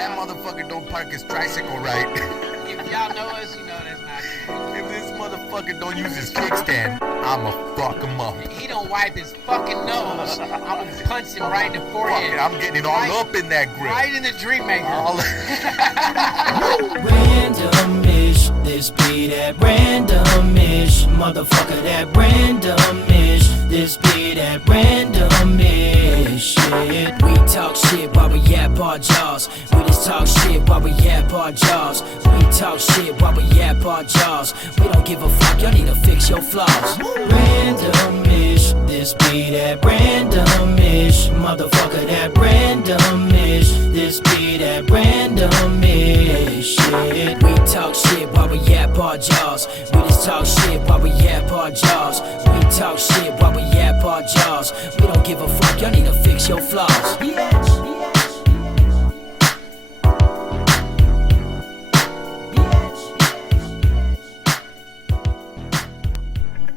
That motherfucker don't park his tricycle right. If y'all know us, you know that's not true. If this motherfucker don't use his kickstand, I'ma fuck him up. He don't wipe his fucking nose. I'm gonna punch him right in the Fuck forehead. it, I'm getting it all up in that grill. Right in the dream maker. Randomish, this be that randomish, motherfucker that randomish, this be that randomish shit. We talk shit while we yap our jaws. We just talk shit while we yap our jaws. We talk shit while we yap our jaws. We don't give a fuck, y'all need to fix your flaws. Randomish, this be that randomish, motherfucker that randomish, this be that randomish shit. We talk shit while we yap our jaws. We just talk shit while we yap our jaws. We talk shit while we yap our jaws. We don't give a fuck, y'all need to fix your flaws.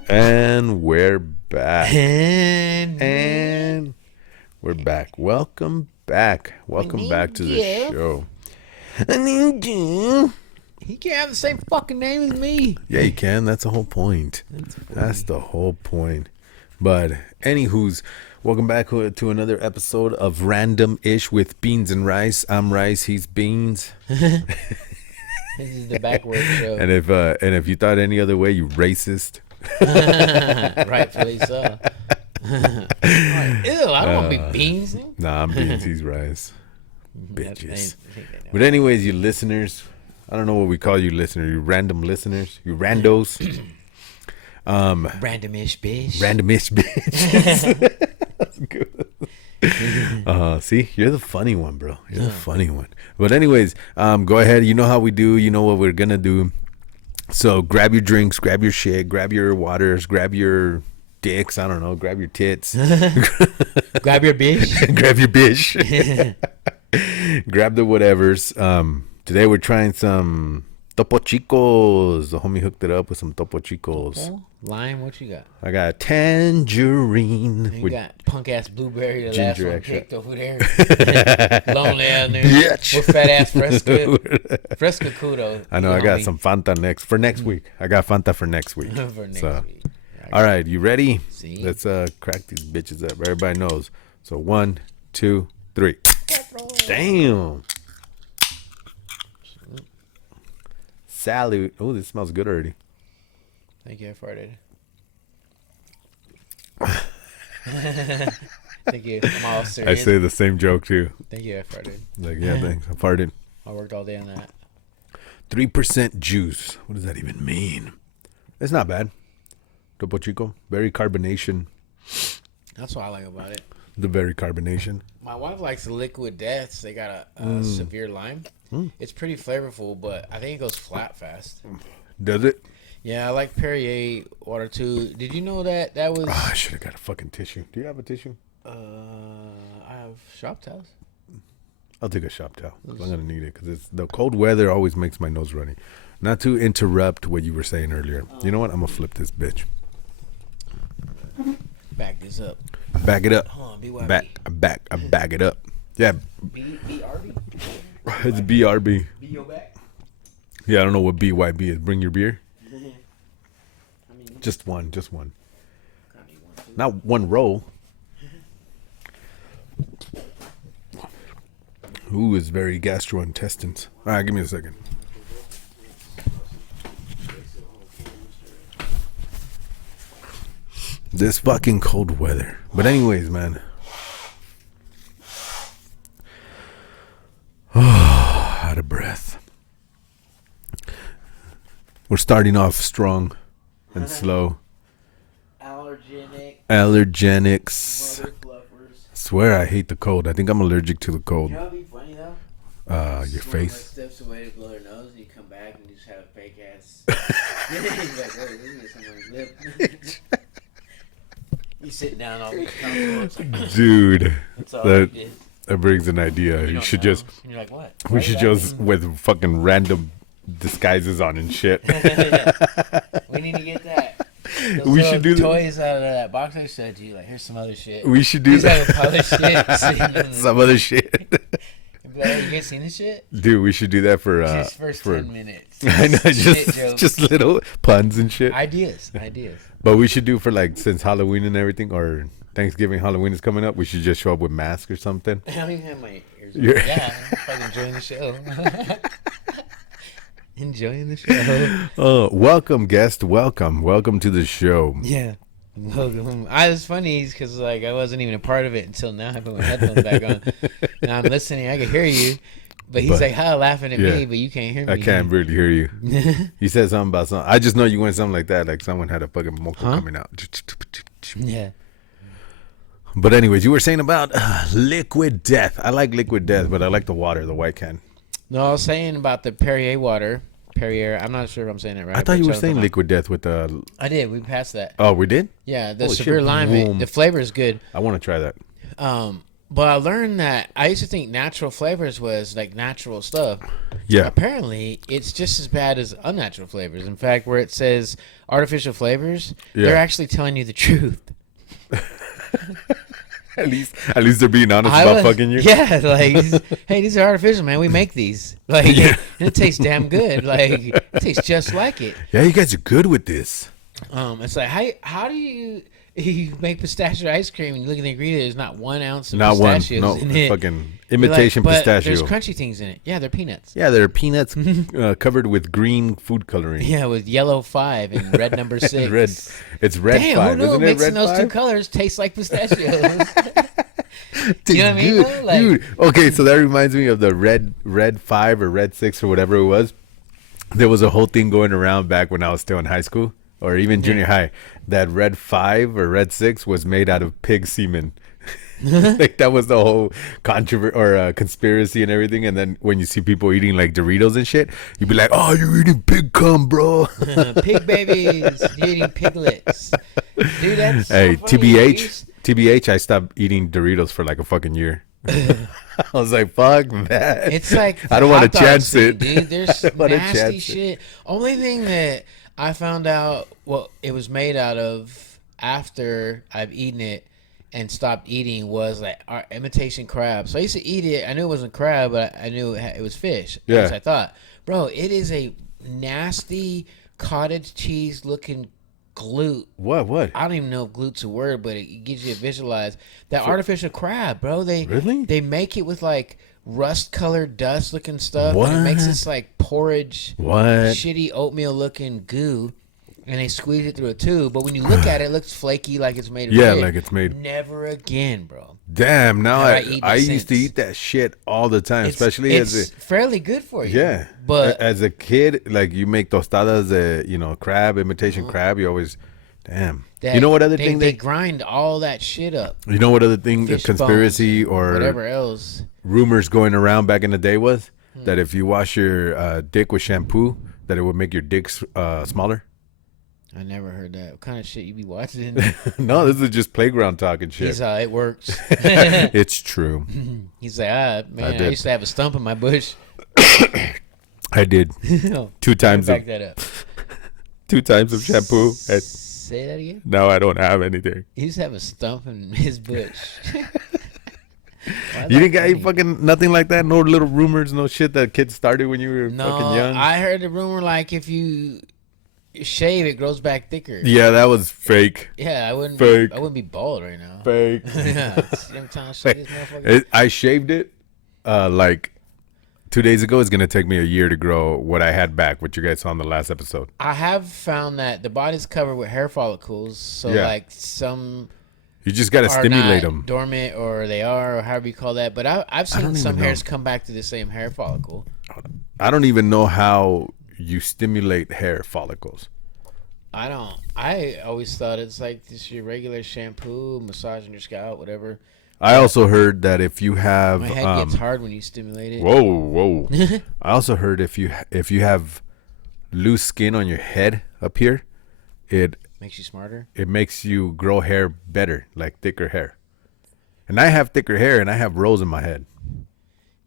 And we're back. And we're back. Welcome back. Welcome back to the show. He can't have the same fucking name as me. Yeah, you can. That's the whole point. That's the whole point. But anywho's, welcome back to another episode of Random Ish with Beans and Rice. I'm Rice. He's Beans. This is the backwards show. And if you thought any other way, you racist. Rightfully so. Ew, I don't want to be Beans. Nah, I'm Beans. He's Rice. Bitches. But anyways, you listeners, I don't know what we call you listeners. You random listeners. You randos. Randomish bitch. Randomish bitch. That's good. See, you're the funny one, bro. You're the funny one. But anyways, go ahead. You know how we do. You know what we're gonna do. So grab your drinks, grab your shit, grab your waters, grab your dicks. I don't know. Grab your tits. Grab your bitch. Grab your bitch. Grab the whatevers. Today we're trying some Topo Chicos. The homie hooked it up with some Topo Chicos. Lime, what you got? I got tangerine. You got punk ass blueberry, the last ginger one extract. picked over there. Lonely ass nigga. Bitch. With fat ass Fresca. Fresca kudos. I know. I got some Fanta for next week. I got Fanta for next week. For next week. All right, you ready? See? Let's crack these bitches up. Everybody knows. So 1, 2, 3. Damn. Salute. Oh, this smells good already. Thank you, I farted. Thank you. I'm all serious. I say the same joke too. Thank you, I farted. Like, yeah, thanks. I farted. I worked all day on that. 3% juice. What does that even mean? It's not bad. Topo Chico. Very carbonation. That's what I like about it. The very carbonation. My wife likes the liquid deaths. They got a severe lime. It's pretty flavorful, but I think it goes flat fast. Does it? Yeah, I like Perrier water too. Did you know that was? Oh, I should have got a fucking tissue. Do you have a tissue? I have shop towels. I'll take a shop towel. I'm gonna need it because the cold weather always makes my nose runny. Not to interrupt what you were saying earlier. You know what? I'm gonna flip this bitch. Back this up. Back it up. Hold on, BYB. Back it up. Yeah, BRB. it's BRB. Be your back. Yeah, I don't know what BYB is. Bring your beer. I mean, Just one. I need one too. Not one roll. Ooh, is very gastrointestines. All right, give me a second. This fucking cold weather. But anyways, man. Oh, out of breath. We're starting off strong and slow. Allergenics. Mother fluffers. Swear I hate the cold. I think I'm allergic to the cold. You know what'd be funny though? Your One of my face. steps away to blow her nose, and you come back and you just have a fake ass. He's like, wait, this is someone's lip. You sit down all comfortable. It's like, Dude, that's all that I did. that brings an idea. You You don't should know. just And you're like, what? we should just with fucking random disguises on and shit. We need to get that. Those We should do that. toys out of that box I said to you. Like, here's some other shit. We should do He's that. like a pile of shit. Some other shit. Bro, you guys seen this shit? Dude, we should do that for Just first for 10 minutes. I know, Shit jokes. just little puns and shit. Ideas. But we should do for like since Halloween and everything, or Thanksgiving, Halloween is coming up. We should just show up with masks or something. I don't even have my ears. You're- Yeah, I'm fucking enjoying the show. Enjoying the show. Oh, welcome, guest. Welcome to the show. Yeah. Welcome. I was funny because like I wasn't even a part of it until now. I put my headphones back on. Now I'm listening. I can hear you, but he's like, "Huh," laughing at yeah. me, but you can't hear me. I can't really hear you. He said something about something. I just know you went something like that, like someone had a fucking moco coming out. Yeah. But anyways, you were saying about liquid death. I like liquid death, but I like the water, the white can. No, I was saying about the Perrier water. Perrier. I'm not sure if I'm saying it right. I thought you were but saying liquid death with the. I did. We passed that. Oh, we did? Yeah, the Holy severe shit, lime. boom. The flavor is good. I want to try that. But I learned that I used to think natural flavors was like natural stuff. Yeah. Apparently, it's just as bad as unnatural flavors. In fact, where it says artificial flavors, Yeah. they're actually telling you the truth. At least they're being honest about fucking you. Yeah, like, hey, these are artificial, man. We make these. Like, Yeah. and it tastes damn good. Like, it tastes just like it. Yeah, you guys are good with this. It's like, how do you make pistachio ice cream and you look at the ingredient, there's not 1 ounce of Not one. pistachios No, in it. fucking You're like, imitation but pistachio. There's crunchy things in it. Yeah, they're peanuts. Yeah, they're peanuts covered with green food coloring. Yeah, with yellow 5 and red number 6. Red. It's red Damn, 5, who knew isn't it? mixing Red those 5? two colors tastes like pistachios? Tastes You know what I mean, good. though? Like- Dude, okay, so that reminds me of the red 5 or red 6 or whatever it was. There was a whole thing going around back when I was still in high school or even junior high. That red 5 or red 6 was made out of pig semen. Like that was the whole controversy or conspiracy and everything. And then when you see people eating like Doritos and shit, you'd be like, "Oh, you're eating pig cum, bro." Pig babies, you're eating piglets. Dude, that's Hey, so funny. TBH, I stopped eating Doritos for like a fucking year. I was like, "Fuck that." It's like I don't want hot to dog chance scene, it. dude. There's I don't wanna nasty chance it. shit. Only thing that I found out what it was made out of after I've eaten it and stopped eating was like our imitation crab. So I used to eat it. I knew it wasn't crab, but I knew it was fish. Yeah. As I thought, bro, it is a nasty cottage cheese looking glute. What? I don't even know if glute's a word, but it gives you a visualize that artificial crab, bro. Really? They make it with like rust colored dust looking stuff. What? And it makes this like porridge, What? shitty oatmeal looking goo, and they squeeze it through a tube. But when you look at it, it looks flaky, like it's made of Yeah, bread. like it's made. Never again, bro. Damn, now Have I eaten I it used to since? eat that shit all the time, It's, especially it's as a fairly good for you. yeah. but as a kid, like you make tostadas, crab imitation crab. You always, damn. that- You know what other they, thing they grind all that shit up. You know what other thing, Fish conspiracy bones, or whatever else. rumors going around back in the day was that if you wash your dick with shampoo, that it would make your dick smaller. I never heard that. What kind of shit you be watching? No, this is just playground talking shit. He's it works. It's true. He's like, man, I did. used to have a stump in my bush. I did No, 2 times back of that up. 2 times of shampoo. And Say that again. now I don't have anything. He used to have a stump in his bush. You didn't get any fucking nothing like that? No little rumors, no shit that kids started when you were No, fucking young? I heard the rumor like if you shave, it grows back thicker. Yeah, that was fake. Yeah, I wouldn't. Fake. I wouldn't be bald right now. Fake. Yeah, every time I shave this motherfucker. I shaved it like 2 days ago. It's going to take me a year to grow what I had back, what you guys saw in the last episode. I have found that the body's covered with hair follicles, so Yeah. like some You just got to are stimulate not them. dormant, or they are, or however you call that. But I've seen don't some even hairs know. come back to the same hair follicle. I don't even know how you stimulate hair follicles. I don't. I always thought it's like just your regular shampoo, massaging your scalp, whatever. I also heard that if you have My head gets hard when you stimulate it. whoa. I also heard if you have loose skin on your head up here, it Makes you smarter. makes you grow hair better, like thicker hair. And I have thicker hair and I have rolls in my head.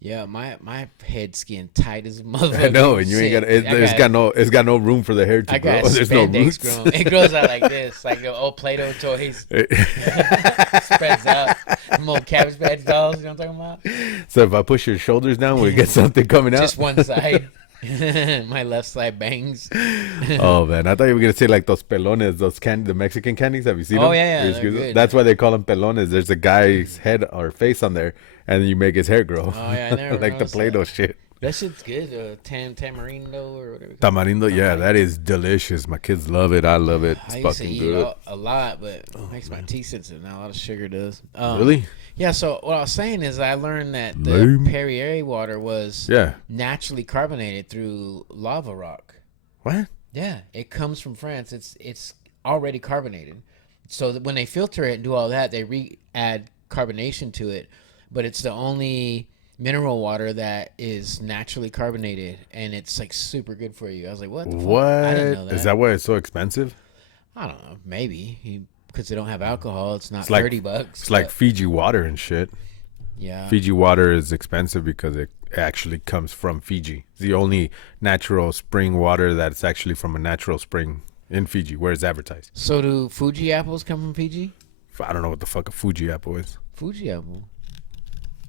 Yeah, my head's getting tight as a motherfucker. I know, and you ain't got it's got no room for the hair to I grow. got There's no roots. growing. It grows out like this, like the old Play-Doh toys. Spreads out. Some old Cabbage Patch dolls. You know what I'm talking about? So if I push your shoulders down, will you get something coming out? Just one side. My left side bangs. Oh man, I thought you were gonna say like those pelones, the Mexican candies. Have you seen them? Oh yeah, they're good. That's why they call them pelones. There's a guy's head or face on there, and then you make his hair grow. Oh yeah, I never like the Play-Doh shit. That shit's good. Tamarindo or whatever. Tamarindo, yeah, that is delicious. My kids love it. I love it. It's I used to fucking eat good. a lot, but it makes my teeth sensitive now. A lot of sugar does. Really? Yeah. So what I was saying is, I learned that the Lame. Perrier water was naturally carbonated through lava rock. What? Yeah, it comes from France. It's already carbonated. So that when they filter it and do all that, they add carbonation to it. But it's the only mineral water that is naturally carbonated, and it's like super good for you. I was like, what the fuck? I didn't know that. Is that why it's so expensive? I don't know. Maybe because they don't have alcohol. It's not like, $30. It's like Fiji water and shit. Yeah. Fiji water is expensive because it actually comes from Fiji. It's the only natural spring water that's actually from a natural spring in Fiji, where it's advertised. So do Fuji apples come from Fiji? I don't know what the fuck a Fuji apple is. Fuji apple.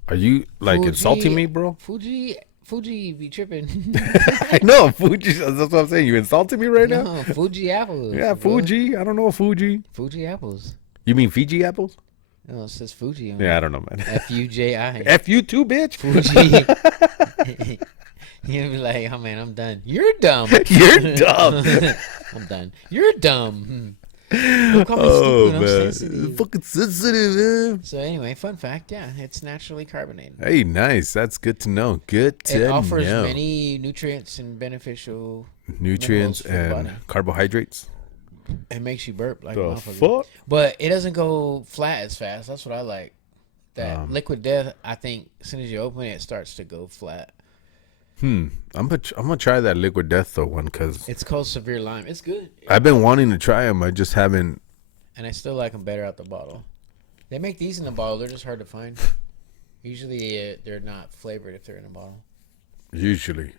Are you like insulting me, bro? Fuji be tripping. I know Fuji. That's what I'm saying. You insulting me right now? No, Fuji apples. Yeah, Fuji. I don't know Fuji. Fuji apples. You mean Fiji apples? No, it says Fuji. Yeah, I don't know, man. F-U-J-I. F you too, bitch. Fuji. You'll be like, oh man, I'm done. You're dumb. You're dumb. I'm done. You're dumb. Don't call me stupid. I'm sensitive. Fucking sensitive, man. So anyway, fun fact, yeah, it's naturally carbonated. Hey, nice. That's good to know. Good to know. It offers many nutrients and beneficial nutrients for the and body. carbohydrates. It makes you burp like a The motherfucker. fuck? But it doesn't go flat as fast. That's what I like. That liquid death, I think, as soon as you open it, it starts to go flat. I'm gonna try that liquid death though one because It's called severe lime. It's good. I've been wanting to try them. I just haven't. And I still like them better out the bottle. They make these in the bottle. They're just hard to find. Usually they're not flavored if they're in a bottle. Usually.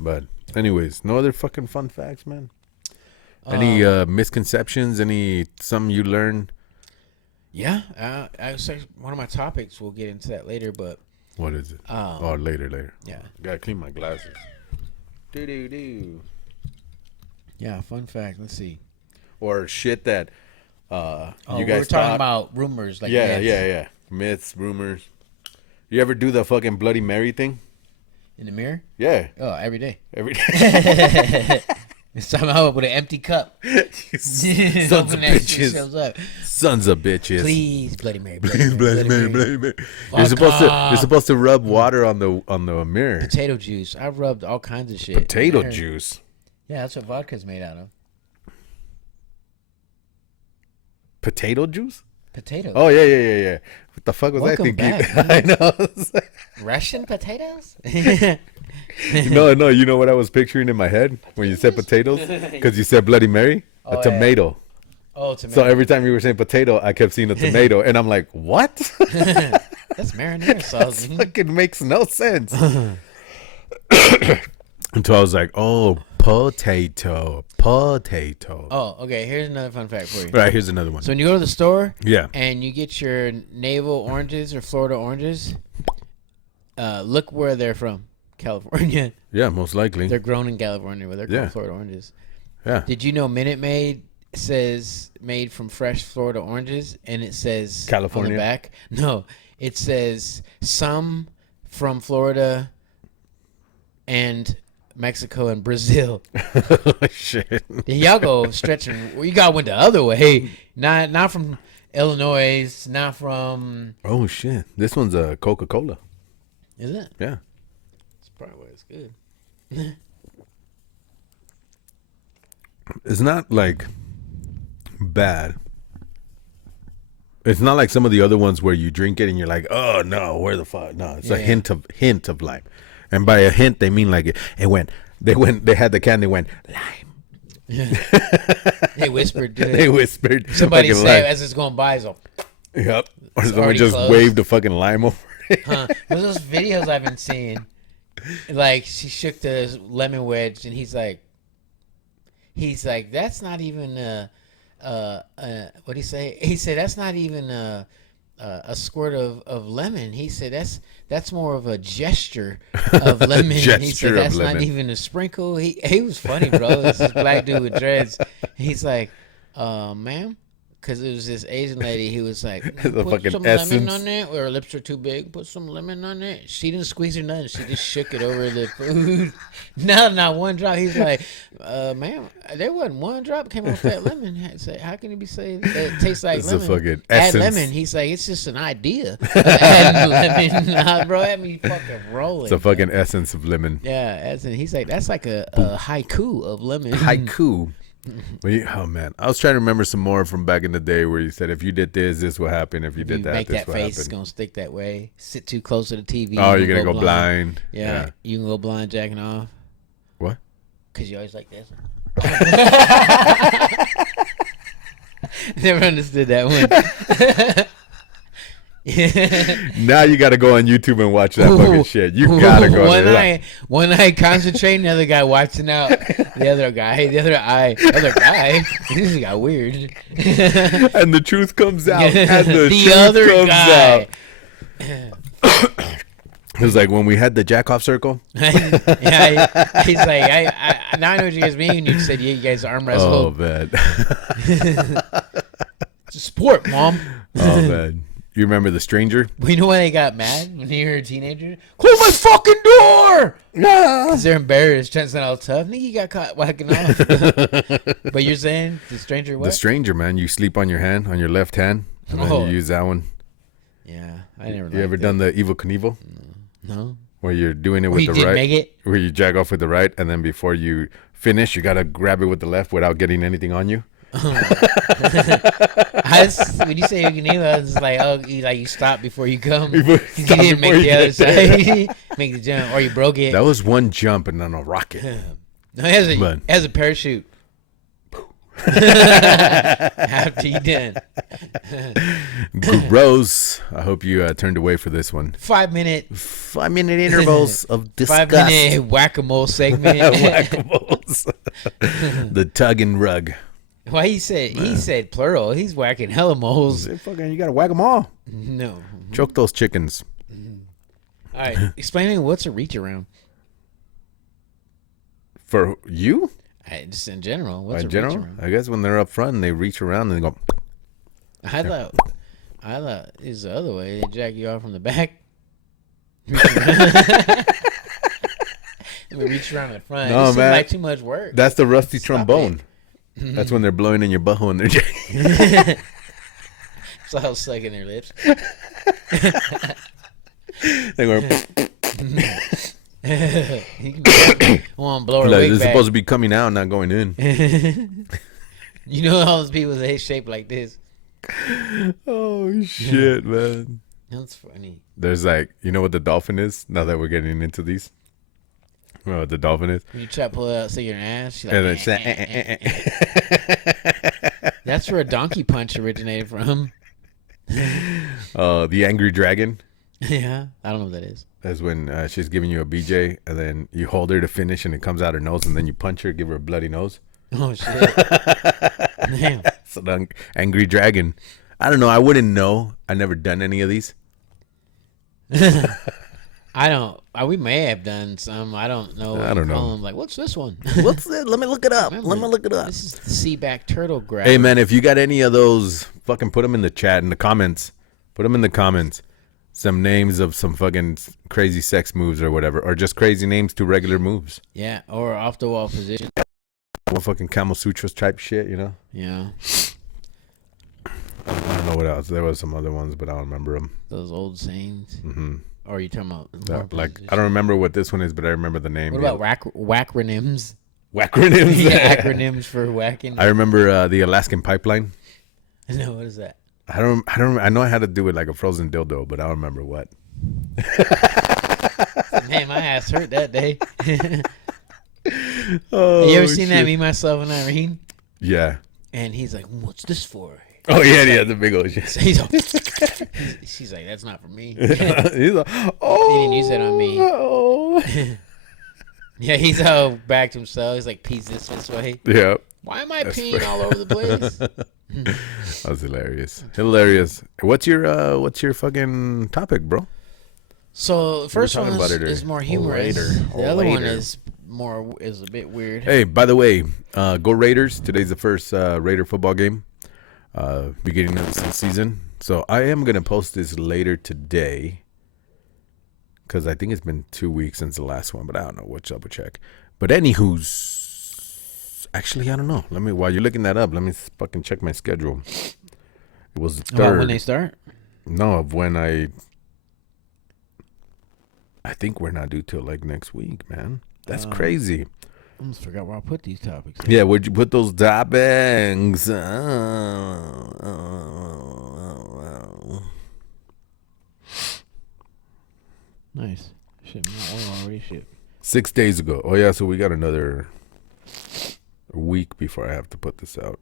But anyways, no other fucking fun facts, man. Any misconceptions? Something you learned? Yeah, I say one of my topics. We'll get into that later, but What is it? Later. yeah, Gotta clean my glasses. Do. yeah. Fun fact. Let's see. Or shit that you we guys were talking about rumors, like myths. yeah. Myths, rumors. You ever do the fucking Bloody Mary thing? In the mirror? Yeah. Oh, every day. Every day. Somehow with an empty cup. Sons of bitches. Sons of bitches. Please, Bloody Mary. Please, Bloody Mary. You're supposed to rub water on the mirror. Potato juice. I've rubbed all kinds of shit. Potato juice. Yeah, that's what vodka's made out of. Potato juice? Potatoes. Oh yeah. What the fuck was I thinking? Back, I know. Russian potatoes? No. You know what I was picturing in my head when you said potatoes? Because you said Bloody Mary, a tomato. Yeah. Oh, tomato. So every time you were saying potato, I kept seeing a tomato, and I'm like, what? That's marinara sauce. That fucking makes no sense. Until I was like, oh, potato. Oh, okay. Here's another fun fact for you. All right, here's another one. So when you go to the store, Yeah. and you get your navel oranges or Florida oranges, look where they're from. California. Yeah, most likely. They're grown in California, but they're called Yeah. Florida oranges. Yeah. Did you know Minute Maid says made from fresh Florida oranges, and it says California? on the back? No, it says some from Florida and Mexico and Brazil. Shit. Then y'all go stretching. Well, you got went the other way. Not from Illinois. Not from. Oh shit! This one's a Coca-Cola. Is it? Yeah. That's probably why it's good. It's not like bad. It's not like some of the other ones where you drink it and you're like, oh no, where the fuck? No, it's a hint of lime, and by a hint they mean like they had the can, they went lime. They whispered. Dude. They whispered. Somebody fucking said lime. as it's going by, so Yep. Or It's someone already just closed. waved a fucking lime over it. Huh? But those videos I've been seeing, like she shook the lemon wedge, and he's like, that's not even what he say? He said that's not even a squirt of lemon. He said that's more of a gesture of lemon. He Gesture said of that's lemon. not even a sprinkle. He was funny, bro. It's this black dude with dreads. He's like, ma'am. Because it was this Asian lady. He was like, The put fucking some essence. lemon on it, or her lips are too big. Put some lemon on it. She didn't squeeze her nothing. She just shook it over the food. No, not one drop. He's like, ma'am, there wasn't one drop came off that lemon. I said, how can it be saying that it tastes like It's a lemon? fucking Add essence. lemon. He's like, it's just an idea. Add lemon. Nah, bro, had me fucking rolling. It's a fucking essence of lemon. Yeah, essence. He's like, that's like a haiku of lemon. Haiku. Oh man, I was trying to remember some more from back in the day where you said if you did this will happen. If you If you did that, make this that will face, it's happen. gonna stick that way. Sit too close to the TV. Oh, you're gonna go blind. Yeah, you can go blind jacking off. What? Cause you always like this. Never understood that one. Now you got to go on YouTube and watch that fucking shit. You gotta go there. One eye concentrating, the other guy watching out. The other guy, This got weird. And the truth comes out. And the The truth other comes guy. out. It was like when we had the jack off circle. Yeah, he's like, I now I know what you guys mean. You said you guys arm Oh wrestled. man. It's a sport, mom. Oh man. You remember the stranger? Well, you know why they got mad when you were a teenager? Close my fucking door! Because they're embarrassed, trying to sound all tough. Nigga, you got caught whacking off. But you're saying the stranger what? The stranger, man. You sleep on your hand, on your left hand, and then Oh. you use that one. Yeah, I never. You ever done the Evil Knievel? No. Where you're doing it with You the didn't right, make it? where you jack off with the right, and then before you finish, you gotta grab it with the left without getting anything on you. When you say you can heal, it's like, you stop before you come. Before You stop didn't before make you the other get side. Make the jump, or you broke it. That was one jump and then a rocket. No, it But- has a parachute. After you done. Gross. I hope you turned away for this one. 5 minute 5-minute intervals of disgust. 5 minute whack-a-mole segment. Whack-a-moles. The tug and rug. Why he said plural. He's whacking hella moles. Fucking, you gotta whack them all. No. Choke those chickens. All right. Explain to me what's a reach around. For you? Just in general. What's In a general? reach around? I guess when they're up front and they reach around and they go, I thought it's the other way. They jack you off from the back. Reach around. Let me reach around the front. No, It seems man. like too much work. that's the rusty Stop trombone. That's when they're blowing in your butthole and they're jacking. So I was sucking their lips. They're going, You can I want to blow her like, wig they're back. supposed to be coming out, not going in. You know all those people they shape like this. Oh, shit, man. That's funny. There's like, you know what the dolphin is? Now that we're getting into these. You know what the dolphin is? When you try to pull it out, stick your ass. She's like, And then she's like, That's where a donkey punch originated from. the angry dragon. Yeah, I don't know what that is. That's when she's giving you a BJ and then you hold her to finish and it comes out her nose and then you punch her, give her a bloody nose. Oh shit! Damn. It's an angry dragon. I don't know. I wouldn't know. I never done any of these. I don't. We may have done some. I don't know. What I don't you call know. them. Like, what's this one? What's that? Let me look it up. Remember, Let me look it up. This is the seaback turtle grab. Hey man, if you got any of those, fucking put them in the chat, in the comments. Put them in the comments. Some names of some fucking crazy sex moves or whatever, or just crazy names to regular moves. Yeah, or off the wall position. What fucking Kama Sutras type shit, you know? Yeah, I don't know what else. There was some other ones, but I don't remember them. those old sayings. Mm-hmm. Or are you talking about more Like position? I don't remember what this one is, but I remember the name. What about wackronyms? Wackronyms? Yeah, acronyms for whacking. I remember the Alaskan Pipeline. No, what is that? I don't. I know I had to do with like a frozen dildo, but I don't remember what. Man, my ass hurt that day. Oh, You ever seen that shit. Me, Myself, and Irene? Yeah. And he's like, "What's this for?" Oh yeah, yeah, the big old shit. So he's all, she's like, that's not for me. He He's like, oh, didn't use it on me. oh. Yeah, he's all back to himself. He's like, pees this way. Yeah, Why am I That's peeing fair. all over the place? that was hilarious. Hilarious. What's your fucking topic, bro? So the first talking one about it is more humorous. later. The other one Later. is a bit weird. Hey, by the way, go Raiders. Today's the first Raider football game, beginning of the season. So I am going to post this later today because I think it's been 2 weeks since the last one, but I don't know. We'll double check. But actually, I don't know. While you're looking that up, let me fucking check my schedule. It was the About third. when they start? No, of when I think we're not due till like next week, man. That's crazy. I almost forgot where I put these topics. Yeah, where'd you put those toppings? Nice. Shit, my oil already shipped. 6 days ago. Oh yeah, so we got another week before I have to put this out.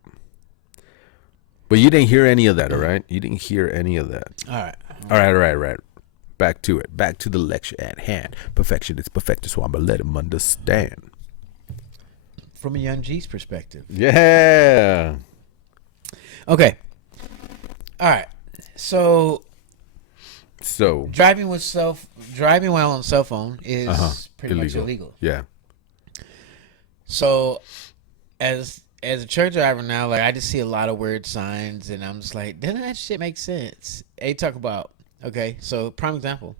But you didn't hear any of that, all right? You didn't hear any of that. All All right. Back to it. Back to the lecture at hand. Perfection is perfected, so I'm gonna let him understand. From a young G's perspective. Yeah. Okay. All right. So So driving while on cell phone is pretty much illegal. Yeah. So as a truck driver now, like I just see a lot of weird signs, and I'm just like, doesn't that shit make sense? They talk about so prime example.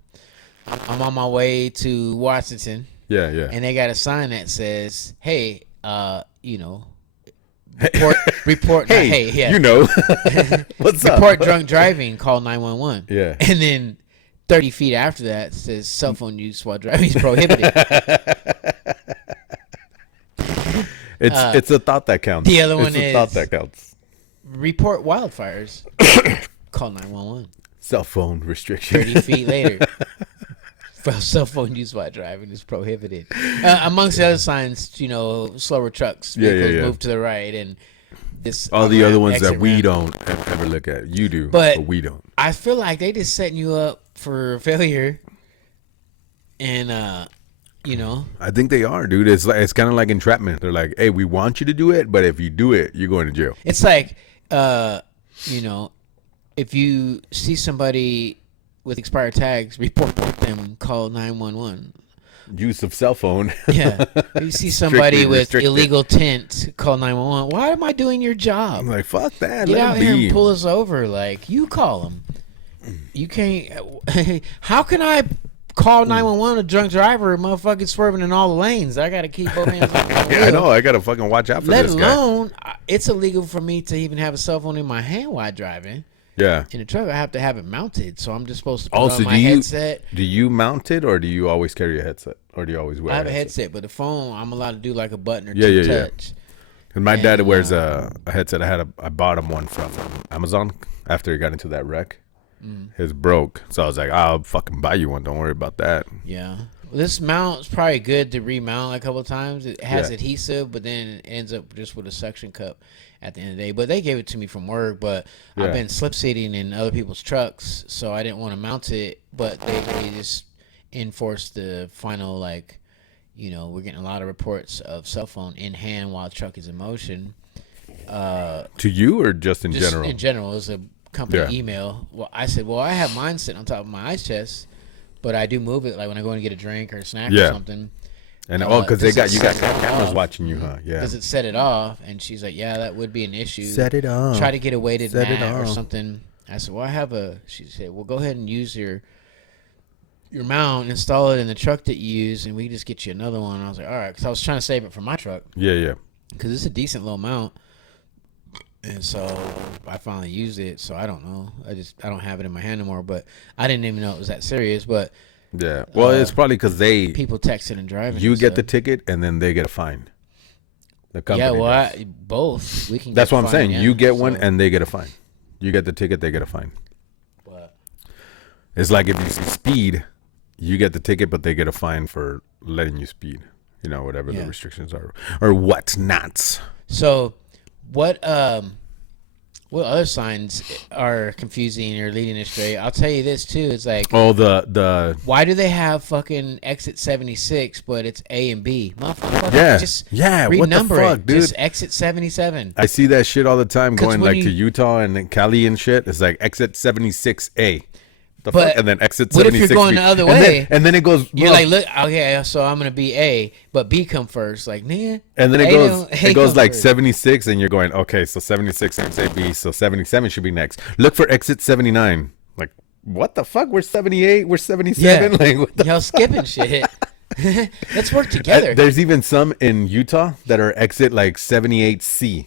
I'm on my way to Washington, Yeah. and they got a sign that says, "Hey, report. Hey, yeah, you know, what's up? report drunk driving. Call 911." Yeah. and then 30 feet after that says cell phone use while driving is prohibited. It's a thought that counts. The other one it's a thought is- that counts. Report wildfires. Call 911. Cell phone restriction. 30 feet later. Cell phone use while driving is prohibited. Amongst the other signs, slower trucks, vehicles move to the right, and this. All the other ones exit that we ramp. don't ever look at. You do, But but we don't. I feel like they just setting you up for failure, and I think they are, dude. It's kind of like entrapment. They're like, hey, we want you to do it, but if you do it, you're going to jail. it's like, if you see somebody with expired tags, report them, call 911. Use of cell phone. Yeah. If you see somebody with restricted. illegal tint, call 911. Why am I doing your job? I'm like, fuck that. Get Let out him here be. and pull us over. Like, you call them. You can't. How can I call 911 a drunk driver, motherfucking swerving in all the lanes? I got to keep both hands on the wheel. Yeah, I know. I gotta fucking watch out for Let this guy. alone, it's illegal for me to even have a cell phone in my hand while driving. Yeah. In the truck, I have to have it mounted, so I'm just supposed to put Also, on my headset. do you mount it, or do you always carry a headset, or do you always wear? I have a headset, but the phone, I'm allowed to do like a button or Yeah, two yeah. touch. Because my dad And, wears a headset. I bought him one from Amazon after he got into that wreck. His broke, so I was like, I'll fucking buy you one. Don't worry about that. Yeah. Well, this mount's probably good to remount a couple of times. It has Yeah. adhesive, but then it ends up just with a suction cup at the end of the day. But they gave it to me from work, but Yeah. I've been slip sitting in other people's trucks, so I didn't want to mount it. But they just enforced the final, like, we're getting a lot of reports of cell phone in hand while the truck is in motion. To you, or just in Just general? in general, it was a company Yeah. email. Well, I said, I have mine sitting on top of my ice chest, but I do move it like when I go in to get a drink or a snack or Yeah. something. And Uh, because does it you got set it cameras off? watching you, huh? Yeah. Does it set it off? And she's like, yeah, that would be an issue. Set it off. Try to get a weighted Set it mat or off. something. I said, she said, well, go ahead and use your mount and install it in the truck that you use, and we can just get you another one. I was like, all right, because I was trying to save it for my truck Yeah. because it's a decent little mount. And so I finally used it. So I don't know. I don't have it in my hand anymore, but I didn't even know it was that serious. But Yeah. Well, it's probably because people texting and driving. you and get the stuff. ticket and then they get a fine. The company. Yeah, well, does. both. We can. That's get what I'm saying. fined, You yeah. get one So, and they get a fine. You get the ticket, they get a fine. but, It's like if you speed, you get the ticket, but they get a fine for letting you speed. Whatever the Yeah. restrictions are or what's not. So, what What other signs are confusing or leading astray? I'll tell you this too. It's like, Oh, the why do they have fucking exit 76, but it's A and B? Motherfucker, Yeah. just Yeah, what the renumber fuck, it. dude? Just exit 77. I see that shit all the time 'Cause going when like to you- Utah and then Cali and shit. It's like exit 76A. The But fuck? And then exit what if 76B. you're going the other And then- way? And then it goes. You're well, like, look, okay, so I'm gonna be A, but B come first. Like, nah. and then it A goes. don't- It A goes come like first. 76, and you're going, okay, so 76 next AB, so 77 should be next. Look for exit 79. Like, what the fuck? We're 78. We're 77. Yeah. Like, what the? Y'all skipping shit. Let's work together. There's even some in Utah that are exit like 78C.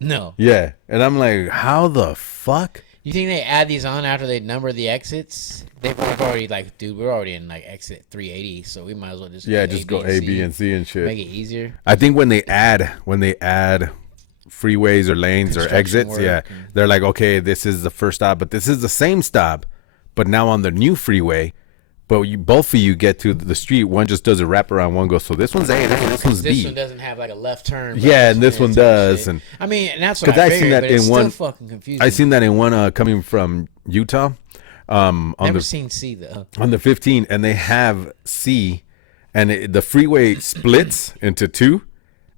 No. Yeah, and I'm like, how the fuck? You think they add these on after they number the exits? They've already like, dude, we're already in like exit 380, so we might as well just Yeah, just go A, B, and C and shit. Make it easier. I think when they add freeways or lanes or Construction exits, work yeah, they're like, okay, this is the first stop, but this is the same stop, but now on the new freeway. But both of you get to the street. One just does a wraparound. One goes, so this one's A, this one's This B. one doesn't have like a left turn. but Yeah, and this one type does, shit. and- I mean, and that's what 'Cause I I figured, seen that but it's in one- still fucking confusing. I seen that in one coming from Utah, on Never the seen C though. on the 15, and they have C, and the freeway splits into two,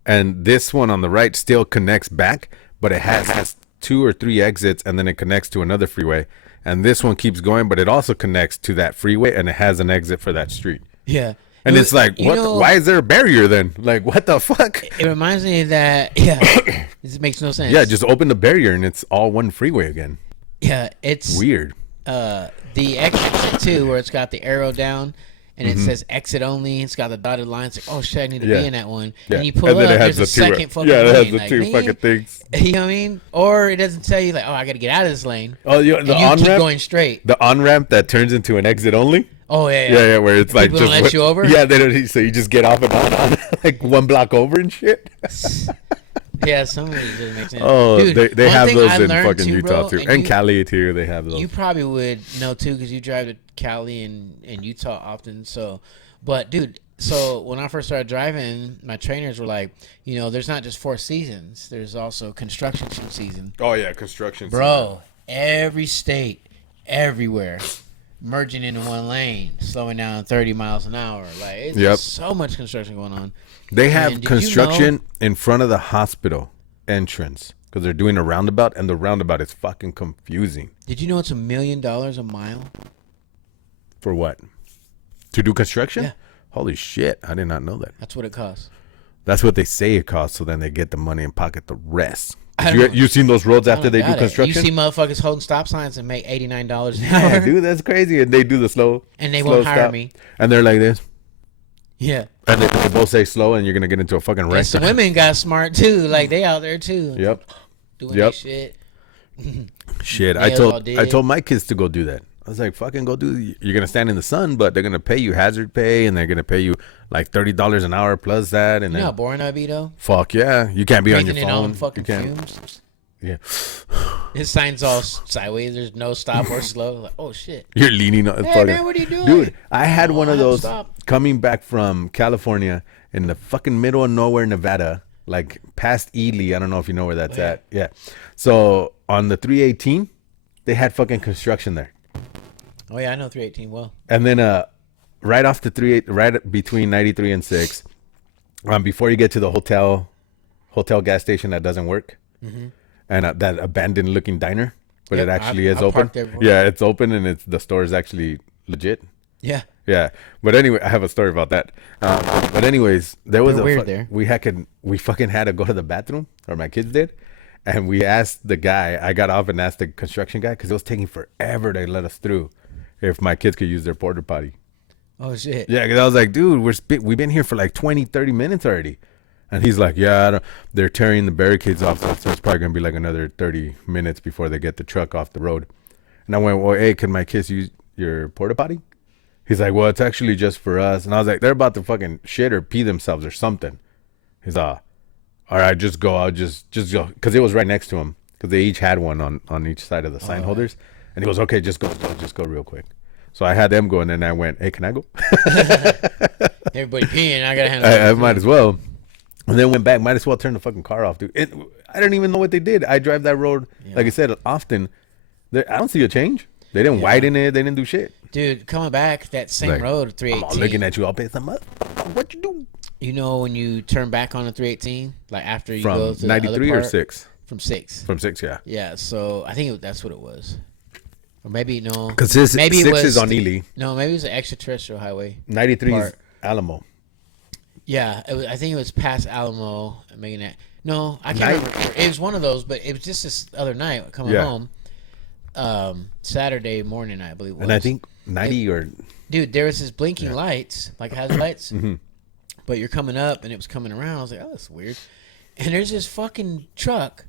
and this one on the right still connects back, but it has 2 or 3 exits, and then it connects to another freeway, and this one keeps going, but it also connects to that freeway, and it has an exit for that street. Yeah. And it's like, You what? know, Why is there a barrier then? Like, what the fuck? It reminds me of that. Yeah. This makes no sense. Yeah, just open the barrier, and it's all one freeway again. Yeah, it's Weird. the exit too, where it's got the arrow down and it says exit only. It's got the dotted lines. Like, oh shit, I need to Yeah. be in that one. Yeah. And you pull And then up, it has there's a the two- second fucking yeah, it has lane. the Like, two man, fucking things. You know what I mean? Or it doesn't tell you like, oh, I got to get out of this lane. Oh, the And you on keep ramp, going straight. the on ramp that turns into an exit only. Oh yeah, Yeah, where it's like People just don't let you over? Yeah, they don't. So you just get off and on like one block over and shit. Yeah, some of it doesn't make sense. Oh, Dude, they one have thing those I in learned fucking too, Utah bro, too, and you- Cali too. They have those. You probably would know too because you drive to Cali and Utah often. So, but dude, so when I first started driving, my trainers were like, you know, there's not just 4 seasons. There's also construction season. Oh yeah, construction. Bro, every state, everywhere, merging into one lane, slowing down 30 miles an hour. Like, it's Yep. just so much construction going on. They Man, have did you construction know- in front of the hospital entrance because they're doing a roundabout, and the roundabout is fucking confusing. Did you know it's $1 million a mile? For what? To do construction? Yeah. Holy shit! I did not know that. That's what it costs. That's what they say it costs, so then they get the money and pocket the rest. I don't know. You seen those roads after they do Got it. construction? You see motherfuckers holding stop signs and make $89 an hour. Yeah, dude, that's crazy. And they do the slow, And they slow won't hire stop. me. And they're like this, Yeah. and they both say slow, and you're gonna get into a fucking And wreck. some women got smart too. Like they out there too. Yep. Doing Yep. that shit. Shit, I Nails all told did. my kids to go do that. I was like, fucking go do. You're gonna stand in the sun, but they're gonna pay you hazard pay, and they're gonna pay you like $30 an hour plus that, and You know how then boring that'd be though? fuck yeah, you can't be on your Breathing in phone. on fucking you can't. fumes. Yeah, His sign's all sideways. There's no stop or slow. Like, oh shit. you're leaning on. Hey fucking, man, what are you doing? dude, I had Oh, one I of have to those stop. coming back from California in the fucking middle of nowhere, Nevada, like past Ely. I don't know if you know where that's yeah. at. Yeah. So on the 318, they had fucking construction there. Oh yeah, I know 318 well. And then right off the 38, right between 93 and 6, before you get to the hotel gas station that doesn't work, and that abandoned looking diner, but Yep, it actually I've is open. parked there before. Yeah, it's open, and the store is actually legit. Yeah. Yeah, but anyway, I have a story about that. But anyways, there was They're a weird there. we fucking had to go to the bathroom, or my kids did, and we asked the guy. I got off and asked the construction guy because it was taking forever to let us through, if my kids could use their porta potty. Oh shit. Yeah, because I was like, dude, we've been here for like 20, 30 minutes already. And he's like, yeah, they're tearing the barricades off, so it's probably going to be like another 30 minutes before they get the truck off the road. And I went, well, hey, can my kids use your porta potty? He's like, well, it's actually just for us. And I was like, they're about to fucking shit or pee themselves or something. He's all right, just go. I'll just go. Because it was right next to him. Because they each had one on each side of the sign holders. And he goes, okay, just go real quick. So I had them go, and then I went, hey, can I go? Everybody peeing. I gotta handle I it. might as well. And then went back. Might as well turn the fucking car off, dude. I don't even know what they did. I drive that road, like I said, often. I don't see a change. They didn't widen it. They didn't do shit. Dude, coming back that same Like, road, 318. I'm all looking at you. I'll pay some up. What you do? You know when you turn back on the 318, like after you From go to 93 the or other part? 6? From 6. From 6, yeah. Yeah, so I think that's what it was. Or maybe no. Because maybe 6 is on Ely. No, maybe it was an extraterrestrial highway. 93 is part. Alamo. Yeah, I think it was past Alamo. Making that. No, I can't remember. It was one of those, but it was just this other night coming home. Saturday morning, I believe it was. And I think 90 or... Dude, there was this blinking lights, like hazard lights. But you're coming up, and it was coming around. I was like, oh, that's weird. And there's this fucking truck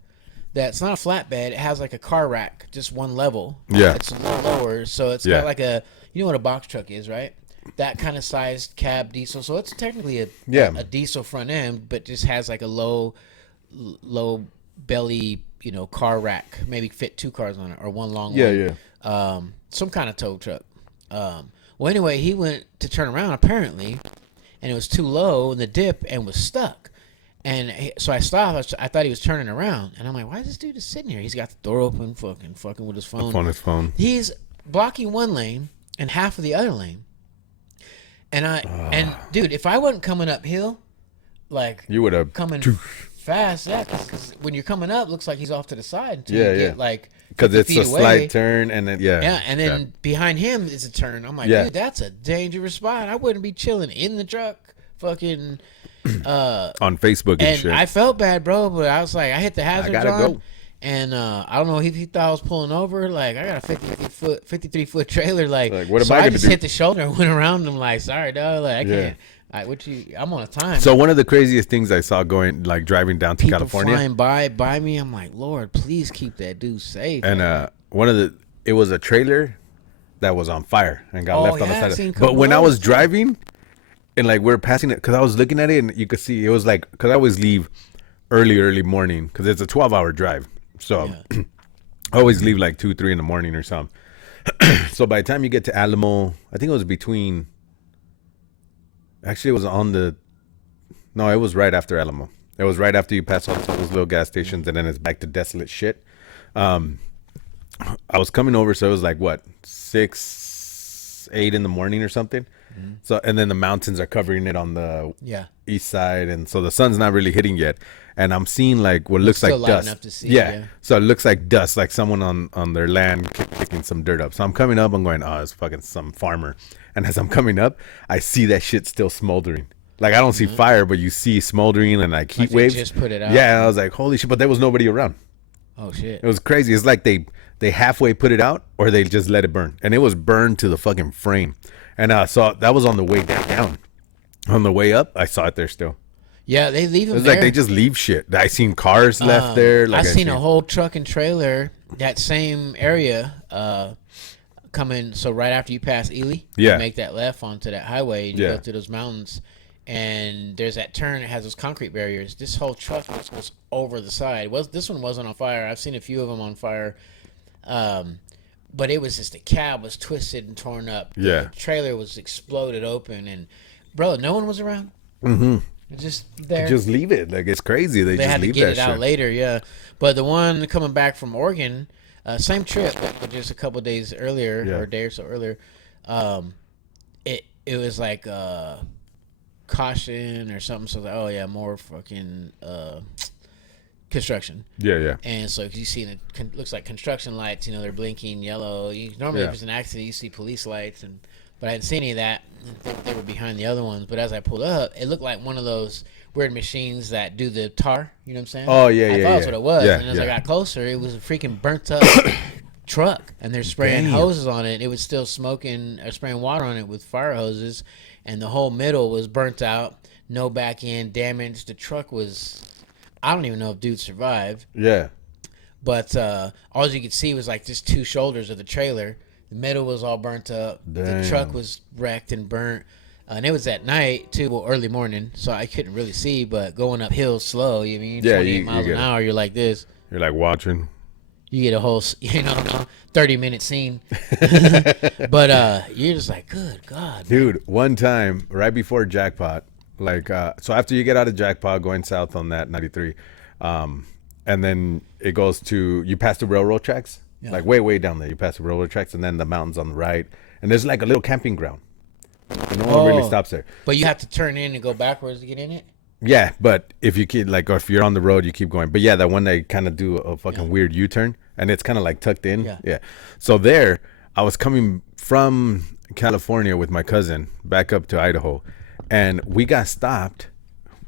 that's not a flatbed. It has like a car rack, just one level. Yeah. It's a little lower, so it's got like a... You know what a box truck is, right? That kind of sized cab diesel. So it's technically a diesel front end, but just has like a low belly, car rack. Maybe fit 2 cars on it or one long one. Yeah. Some kind of tow truck. Well, anyway, he went to turn around apparently, and it was too low in the dip and was stuck. And so I stopped. I thought he was turning around, and I'm like, "Why is this dude just sitting here? He's got the door open, fucking with his phone. On his phone. He's blocking one lane and half of the other lane." And dude, if I wasn't coming uphill, like you would have coming fast, because when you're coming up, looks like he's off to the side until you get like because it's a away. slight turn, and then and then behind him is a turn. I'm like, dude, that's a dangerous spot. I wouldn't be chilling in the truck, fucking on Facebook and shit. I felt bad, bro, but I was like, I hit the hazards gotta on. go. And I don't know if he thought I was pulling over. Like, I got a 53-foot trailer. Like what am so I I gonna just do? hit the shoulder and went around him. Like, sorry, dog. Like, I can't. I'm on a time. So one of the craziest things I saw driving down to People California, flying by me. I'm like, Lord, please keep that dude safe. and it was a trailer that was on fire and got left on the side. But when I was driving, and like we're passing it, because I was looking at it, and you could see it was like, because I always leave early morning because it's a 12-hour drive. So I always leave like 2-3 in the morning or something. So by the time you get to Alamo, I think it was between. Actually, it was it was right after Alamo. It was right after you pass all those little gas stations, and then it's back to desolate shit. I was coming over, so it was like what 6, 8 in the morning or something. So, and then the mountains are covering it on the east side, and so the sun's not really hitting yet. And I'm seeing like what looks like dust. Enough to see, so it looks like dust, like someone on their land kicking some dirt up. So I'm coming up, I'm going, oh, it's fucking some farmer. And as I'm coming up, I see that shit still smoldering. Like I don't see fire, but you see smoldering and like heat waves. Just put it out. Yeah, I was like, holy shit! But there was nobody around. Oh shit! It was crazy. It's like they halfway put it out, or they just let it burn, and it was burned to the fucking frame. And I saw that was on the way down. On the way up, I saw it there still. Yeah, they leave them. It's there. like they just leave shit. I seen cars left there. Like I seen a whole truck and trailer that same area coming. So right after you pass Ely, you make that left onto that highway and you go through those mountains. And there's that turn. It has those concrete barriers. This whole truck was over the side. This one wasn't on fire. I've seen a few of them on fire. But it was just the cab was twisted and torn up. The trailer was exploded open, and bro, no one was around. Just there. Just leave it. Like it's crazy. They just had leave to get that it shit out later. Yeah, but the one coming back from Oregon, same trip, but just a couple days earlier or a day or so earlier. It was like caution or something. So like, oh yeah, more fucking construction. Yeah. And so you see it looks like construction lights. They're blinking yellow. Normally, if it's an accident, you see police lights, but I didn't see any of that. I think they were behind the other ones. But as I pulled up, it looked like one of those weird machines that do the tar. You know what I'm saying? Oh yeah, I thought that's what it was. Yeah, and as I got closer, it was a freaking burnt up truck, and they're spraying hoses on it. It was still smoking or spraying water on it with fire hoses, and the whole middle was burnt out. No back end damage. The truck was. I don't even know if dude survived. Yeah. But all you could see was like just 2 shoulders of the trailer. The middle was all burnt up. Damn. The truck was wrecked and burnt. And it was at night, too, well, early morning. So I couldn't really see, but going uphill slow, 28 miles an hour, you're like this. You're like watching. You get a whole, 30-minute scene. But you're just like, good God. Dude, one time, right before Jackpot, Like, so after you get out of Jackpot, going south on that 93, and then it goes to, you pass the railroad tracks, like way down there. You pass the railroad tracks, and then the mountains on the right, and there's like a little camping ground. And no one really stops there. But you have to turn in and go backwards to get in it? Yeah, but if you keep, like, or if you're on the road, you keep going. But yeah, that one they kind of do a fucking weird U-turn, and it's kind of like tucked in. Yeah. So there, I was coming from California with my cousin back up to Idaho, and we got stopped,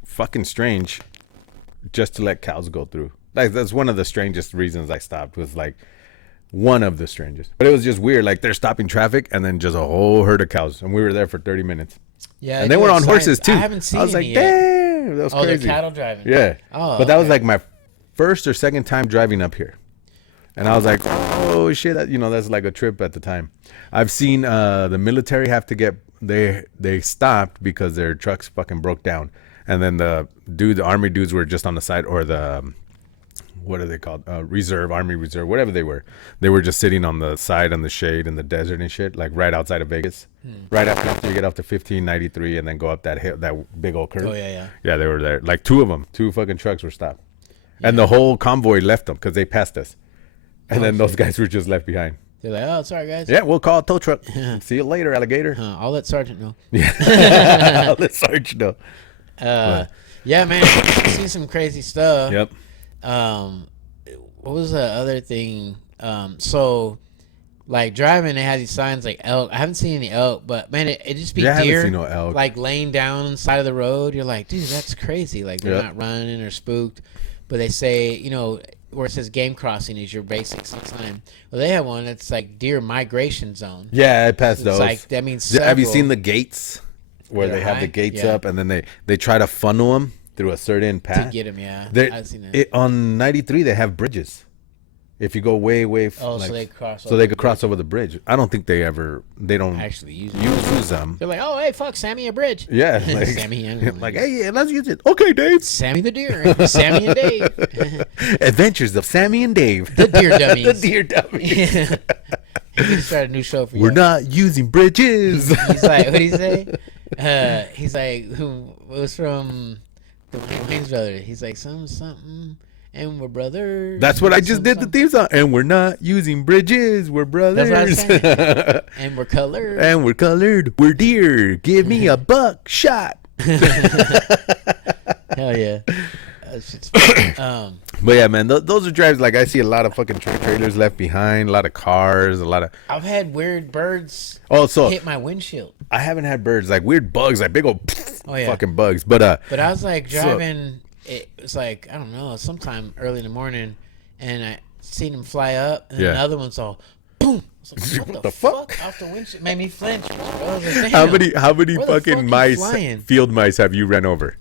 fucking strange, just to let cows go through. Like, that's one of the strangest reasons I stopped, was like one of the strangest. But it was just weird. Like, they're stopping traffic, and then just a whole herd of cows, and we were there for 30 minutes. Yeah, and they were on horses too. I haven't seen. I was like, damn, that was crazy. They're cattle driving. Yeah. But that was like my first or second time driving up here. And I was like, oh shit, that's like a trip at the time. I've seen the military have to get, they stopped because their trucks fucking broke down. And then the army dudes were just on the side, or the, what are they called? Army reserve, whatever they were. They were just sitting on the side in the shade in the desert and shit, like right outside of Vegas. Right after you get off to 1593 and then go up that hill, that big old curve. Oh, yeah. Yeah, they were there. Like two fucking trucks were stopped. Yeah. And the whole convoy left them because they passed us. And then those guys were just left behind. They're like, oh, sorry, guys. Yeah, we'll call a tow truck. See you later, alligator. I'll let Sergeant know. Yeah, I'll let Sergeant know. Yeah, man, I've seen some crazy stuff. Yep. What was the other thing? So, like, driving, they had these signs like elk. I haven't seen any elk, but, man, it just be deer. I haven't seen no elk. Like, laying down on the side of the road. You're like, dude, that's crazy. Like, they're not running or spooked. But they say, where it says game crossing is your basic sign. Well, they have one that's like deer migration zone. Yeah, I passed those. Like, that means several. Have you seen the gates where they have the gates up and then they try to funnel them through a certain path? To get them, yeah. I've seen that. On 93, they have bridges. If you go way, so they cross over. So they could cross over the bridge. I don't think they don't actually use them. They're like, oh, hey, fuck, Sammy a bridge. Yeah. Like, Sammy. Like, hey, let's use it. Okay, Dave. Sammy the deer. Sammy and Dave. Adventures of Sammy and Dave. The Deer Dummies. The Deer Dummies. He can start a new show for you. We're not using bridges. He's like, what did he say? He's like, who was from the Wayne's Brothers. He's like, something. And we're brothers. That's what I just did the theme song. And we're not using bridges. We're brothers. That's what I was saying. And we're colored. And we're colored. We're deer. Give me a buckshot. Hell yeah. But yeah, man, those are drives. Like, I see a lot of fucking trailers left behind. A lot of cars. I've had weird birds hit my windshield. I haven't had birds. Like weird bugs. Like big old fucking bugs. But I was like driving. It was like, I don't know, sometime early in the morning, and I seen them fly up, and another one's all boom. I was like, what the fuck? Off the windshield. Made me flinch. Like, how many fucking field mice have you ran over?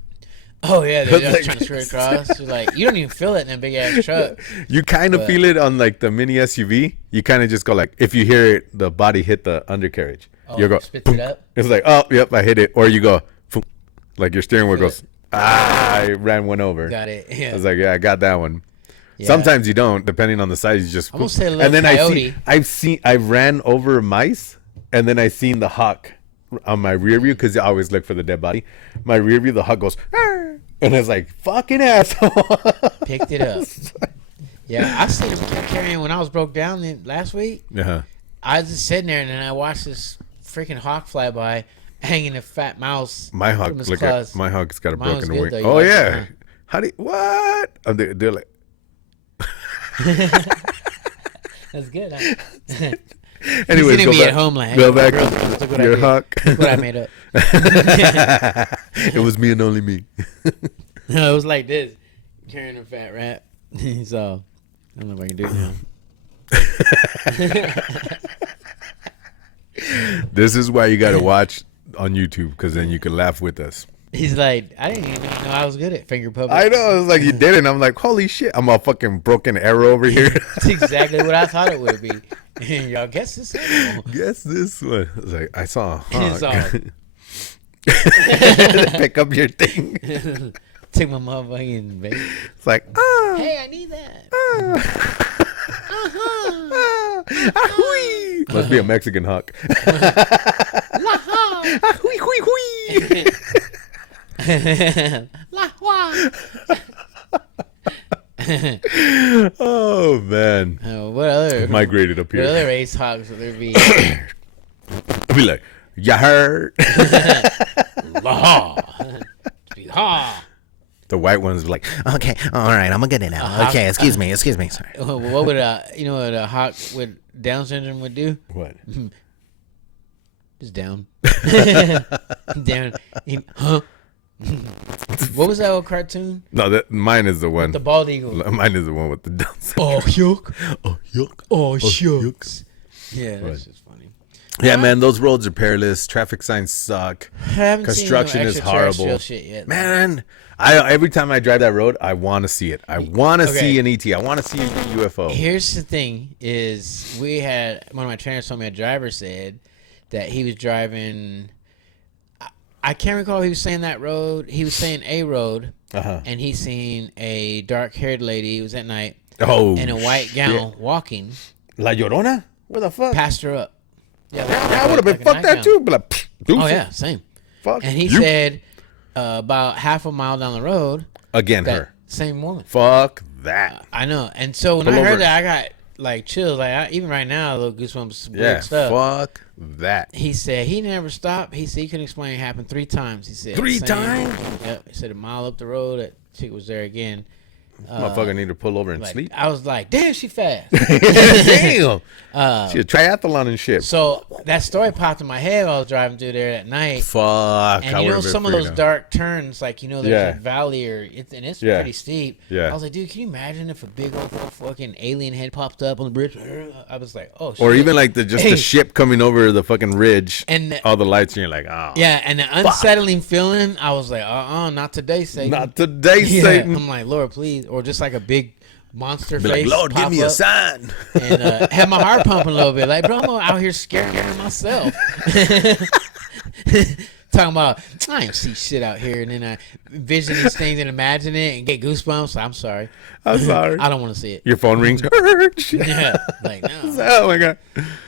Oh yeah, they're just trying to skirt across. You're like, you don't even feel it in a big ass truck. You kind of feel it on like the mini SUV. You kind of just go like, if you hear it, the body hit the undercarriage. You go, spits it up. It's like, oh yep, I hit it. Or you go, like your steering wheel goes. I ran one over. Got it. Yeah. I was like, yeah, I got that one. Yeah. Sometimes you don't, depending on the size. You just. I'm gonna say a little coyote. I ran over mice, and then I seen the hawk on my rear view because I always look for the dead body. My rear view, the hawk goes, arr! And it's like, fucking asshole. Picked it up. Yeah, I seen him carrying when I was broke down last week. Uh-huh. I was just sitting there, and then I watched this freaking hawk fly by. Hanging a fat mouse. My hawk's got a broken wing. Though, oh yeah. How do you, what? Oh, they're like. That's good. Huh? Anyways, he's gonna be at home like, go back. Your hawk. Look what I made up. It was me and only me. No, it was like this, carrying a fat rat. So I don't know if I can do it now. This is why you gotta watch on YouTube, because then you can laugh with us. He's like, I didn't even know I was good at finger puppets. I know, it was like you didn't. I'm like, holy shit, I'm a fucking broken arrow over here. That's exactly what I thought it would be. Y'all guess this animal. Guess this one. I was like, I saw a hawk. Pick up your thing. Take my motherfucking baby. It's like, hey, I need that. Must be a Mexican hawk. La, wah. Oh man, What other migrated up what other here. race hogs would there be? I'll be like, you heard? La. Ha. The white ones like, okay, all right, I'm gonna get it now. Okay, excuse me, sorry. What would what a hawk with Down syndrome would do? What? Just down. Down. Huh? What was that old cartoon? No, mine is the one. The bald eagle. Mine is the one with the Down syndrome. Oh, yuck. Oh, yuck. Oh, shucks. Yeah, that's just funny. Yeah, man, those roads are perilous. Traffic signs suck. I haven't Construction seen no is extraterrestrial horrible. shit yet. Man, every time I drive that road, I want to see it. I want to see an ET. I want to see a UFO. Here's the thing: is we had one of my trainers told me a driver said that he was driving. I can't recall if he was saying that road. He was saying a road, and he seen a dark-haired lady. It was at night. Oh, in a white gown walking. La Llorona? What the fuck? Passed her up. Yeah, I would have been fucked that too. But like, oh yeah, same. Fuck. And he said about half a mile down the road. Again, that her. Same woman. Fuck that. I know. And so when I heard that, I got like chills. Like even right now, a little goosebumps. Weird stuff. Fuck that. He said he never stopped. He said he couldn't explain it happened 3 times. He said 3 times. Yep. He said a mile up the road, that chick was there again. Motherfucker need to pull over and like, sleep. I was like, damn, she fast. Damn. She a triathlon and shit. So that story popped in my head while I was driving through there at night. Fuck. And you know some of those dark turns, like there's a valley it's pretty steep. Yeah. I was like, dude, can you imagine if a big old fucking alien head popped up on the bridge? I was like, oh shit. Or even like the ship coming over the fucking ridge and all the lights and you're like, oh. Yeah, and the unsettling feeling, I was like, not today, Satan. Not today, Satan. I'm like, Lord, please. Or just like a big monster Be face. like, Lord, give me a up sign. and have my heart pumping a little bit. Like, bro, I'm out here scaring myself. Talking about, I ain't see shit out here. And then I vision these things and imagine it and get goosebumps. I'm sorry. I'm sorry. I don't want to see it. Your phone rings. Yeah. Like, no. Oh, my God.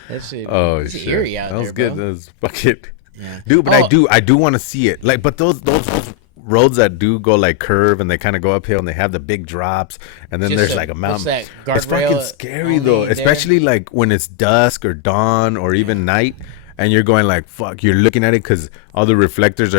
That shit. Oh, it's shit. eerie out that was there, good. bro. That was fucking. Yeah. Dude, but I do want to see it. Like, but those roads that do go like curve and they kind of go uphill and they have the big drops and then there's like a mountain. It's fucking scary though, especially like when it's dusk or dawn or even night and you're going like, fuck, you're looking at it because all the reflectors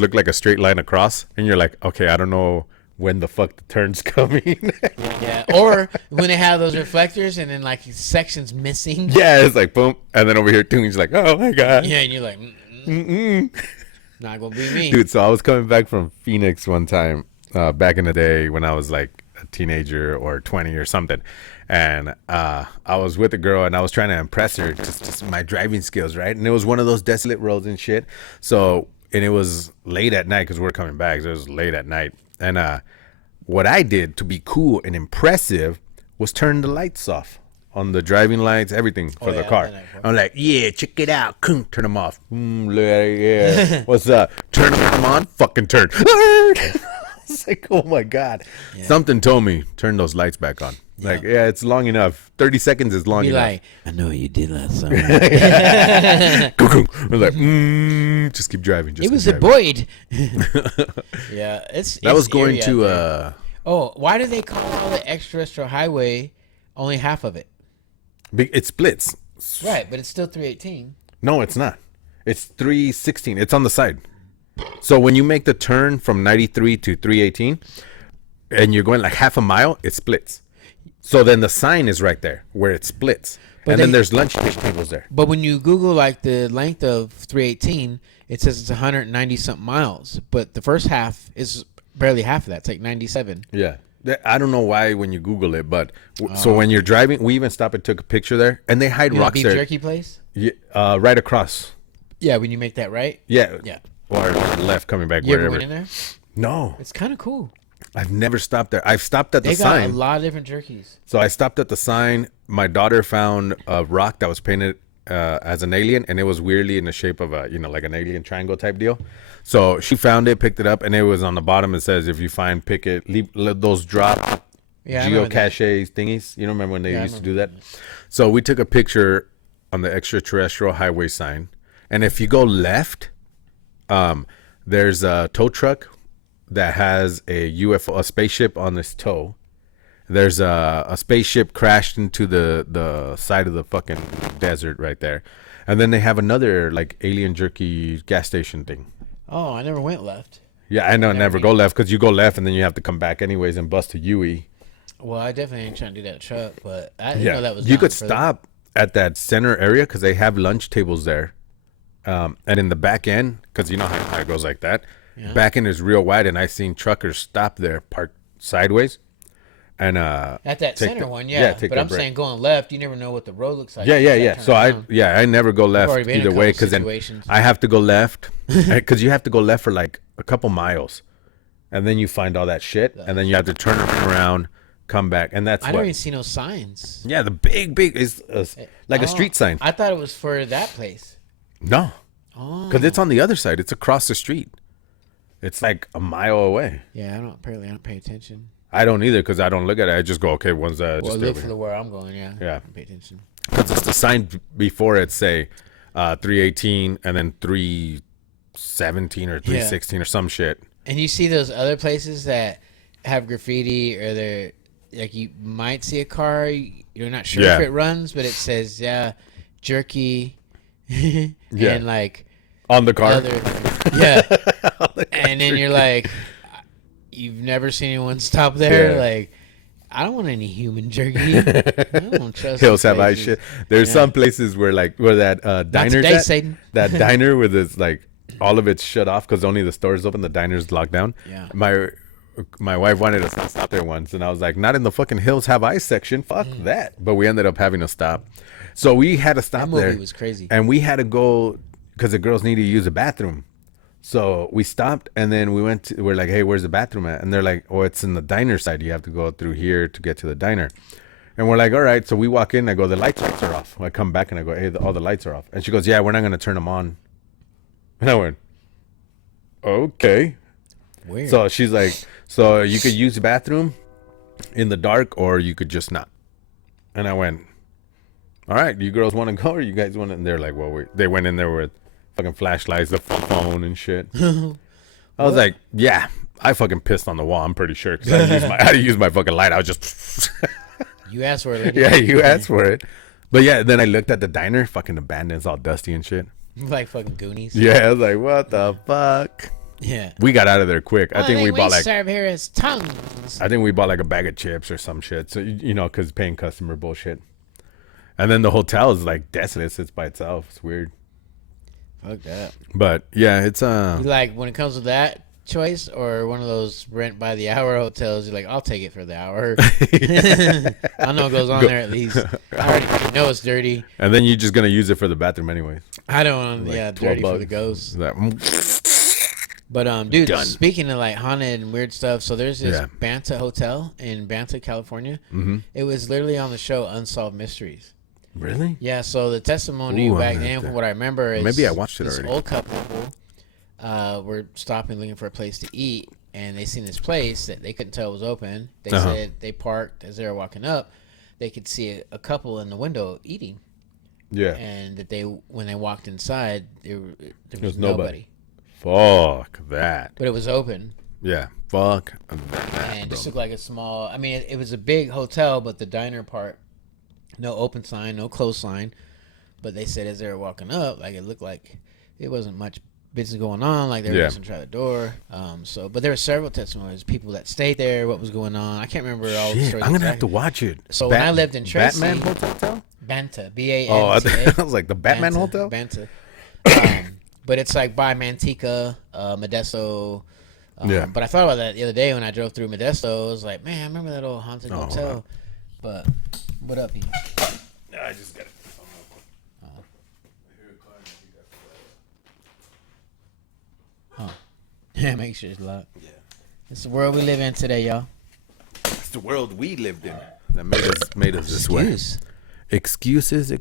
look like a straight line across and you're like, okay, I don't know when the fuck the turn's coming. Yeah. Or when they have those reflectors and then like sections missing. Yeah, it's like boom, and then over here too, he's like, oh my God. Yeah, and you're like, not gonna be me, dude. So I was coming back from Phoenix one time back in the day when I was like a teenager or 20 or something, and I was with a girl and I was trying to impress her, just my driving skills, right? And it was one of those desolate roads and shit. So and it was late at night because we're coming back, so it was late at night. And what I did to be cool and impressive was turn the lights off on the driving lights, everything for the car. I'm like, yeah, check it out. Turn them off. Yeah. What's up? Turn them on. Fucking turn. It's like, oh my God. Yeah. Something told me, turn those lights back on. Like, yeah, it's long enough. 30 seconds is long enough. Like, I know what you did last summer. We're like, just keep driving. It was a Boyd. Yeah, that was going to. Why do they call all the extraterrestrial highway only half of it? It splits. Right, but it's still 318. No, it's not. It's 316. It's on the side. So when you make the turn from 93 to 318 and you're going like half a mile, it splits. So then the sign is right there where it splits. But then there's lunch tables there. But when you Google like the length of 318, it says it's 190 something miles. But the first half is barely half of that. It's like 97. Yeah. I don't know why when you Google it, but so when you're driving, we even stopped and took a picture there, and they hide rocks there. Beef jerky place? Yeah, right across. Yeah, when you make that right. Yeah. Yeah. Or left coming back. You wherever. ever went in there? No. It's kind of cool. I've never stopped there. I've stopped at the sign. They got sign. a lot of different jerkies. So I stopped at the sign. My daughter found a rock that was painted as an alien, and it was weirdly in the shape of a, like an alien triangle type deal. So she found it, picked it up, and it was on the bottom. It says, if you find, pick it, let those drop geocache thingies. You don't remember when they used to do that? So we took a picture on the extraterrestrial highway sign, and if you go left, There's a tow truck that has a UFO, a spaceship on this tow. There's a spaceship crashed into the side of the fucking desert right there. And then they have another like alien jerky gas station thing. Oh, I never went left. Yeah, I know. Never go left because you go left and then you have to come back anyways and bust to UE. Well, I definitely ain't trying to do that truck, but I didn't know that was. You could stop at that center area because they have lunch tables there. And in the back end, because you know how it goes like that, back end is real wide, and I seen truckers stop there, park sideways, and at that center one, but I'm saying going left, you never know what the road looks like. Yeah. So I never go left either way because then I have to go left because you have to go left for like a couple miles, and then you find all that shit, and then you have to turn around, come back, and that's I don't even see no signs. Yeah, the big is like a street sign. I thought it was for that place. No, because it's on the other side. It's across the street. It's like a mile away. Yeah, I don't pay attention. I don't either because I don't look at it. I just go, okay, one's Well, just look for where I'm going. Yeah. Yeah. Pay attention. Because it's the sign before it say 318 and then 317 or 316 or some shit. And you see those other places that have graffiti or they're like you might see a car. You're not sure if it runs, but it says jerky. And like on the car. And then you're like, you've never seen anyone stop there. Like, I don't want any human jerky. I don't trust Hills Have Eyes shit. There's some places where like where that diner that diner where there's like all of it's shut off because only the store is open, the diner's locked down. Yeah. My wife wanted us to stop there once, and I was like, not in the fucking Hills Have Eyes section. Fuck that. But we ended up having to stop. So we had to stop there. That movie was crazy. And we had to go because the girls needed to use the bathroom. So we stopped, and then we're like, hey, where's the bathroom at? And they're like, oh, it's in the diner side. You have to go through here to get to the diner. And we're like, all right. So we walk in. I go, the lights are off. I come back, and I go, hey, all the lights are off. And she goes, yeah, we're not going to turn them on. And I went, okay. Weird. So she's like, so you could use the bathroom in the dark, or you could just not. And I went, all right, you girls want to go, or you guys want to? And they're like, well, they went in there with fucking flashlights, the phone and shit. I was like, yeah, I fucking pissed on the wall. I'm pretty sure because I had to use my fucking light. I was just. You asked for it. Yeah, you asked for it. But yeah, then I looked at the diner, fucking abandoned, it's all dusty and shit. Like fucking Goonies. Yeah, I was like, what the fuck? Yeah. We got out of there quick. I think we bought like serve here is tongues. I think we bought like a bag of chips or some shit. So you know, because paying customer bullshit. And then the hotel is like desolate. It sits by itself. It's weird. Fuck that. But yeah, it's You like when it comes to that choice or one of those rent by the hour hotels, you're like, I'll take it for the hour. I know it goes on there at least. I already know it's dirty. And then you're just gonna use it for the bathroom anyways. I don't Like dirty $12. for the ghosts. That, But dude, Done. speaking of like haunted and weird stuff, so there's this Banta hotel in Banta, California. Mm-hmm. It was literally on the show Unsolved Mysteries. Really? Yeah, so the testimony back then, from what I remember, is maybe I watched it this already. old couple were stopping looking for a place to eat, and they seen this place that they couldn't tell was open. They said they parked as they were walking up. They could see a couple in the window eating. Yeah. And that when they walked inside, there was nobody. Fuck that. But it was open. Yeah. Fuck that. And just looked like a small. I mean, it was a big hotel, but the diner part, no open sign, no closed sign. But they said as they were walking up, like it looked like it wasn't much business going on. Like they were just try the door. But there were several testimonies, people that stayed there, what was going on. I can't remember all the stories. I'm gonna have to watch it. So when I lived in Tracy, Batman Hotel. Banta, B-A-N-T-A. Oh, I was like the Batman Hotel. Banta. But it's like by Manteca, Modesto. But I thought about that the other day when I drove through Modesto. I was like, man, I remember that old haunted hotel. But what up, Ian? I just got it. Yeah, make sure it's locked. Yeah. It's the world we live in today, y'all. It's the world we lived in that made us this way. Excuses.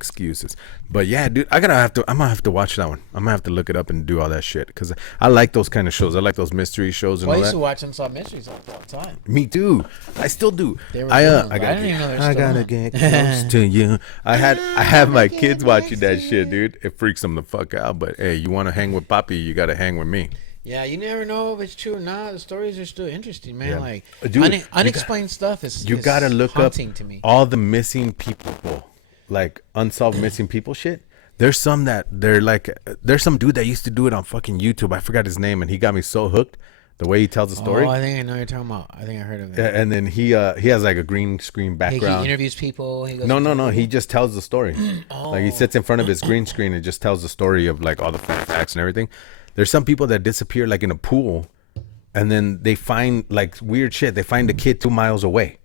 But yeah, dude, I'm gonna have to watch that one. I'm gonna have to look it up and do all that shit because I like those kind of shows. I like those mystery shows and all I used that. to watch Unsolved Mysteries all the time. Me too. I still do. I gotta get close to you. I have my kids watching that shit, dude. It freaks them the fuck out. But hey, you want to hang with Papi, you gotta hang with me. Yeah, you never know if it's true or not. The stories are still interesting, man. Yeah. Like Dude, unexplained stuff is You gotta look up haunting to me. all the missing people, like unsolved missing people shit. There's some that they're like, there's some dude that used to do it on fucking YouTube. I forgot his name, and he got me so hooked. The way he tells the story. Oh, I think I know what you're talking about. I think I heard of it. Yeah, and then he has like a green screen background. He interviews people. He goes No. He just tells the story. Like he sits in front of his green screen and just tells the story of like all the facts and everything. There's some people that disappear like in a pool, and then they find like weird shit. They find a kid 2 miles away,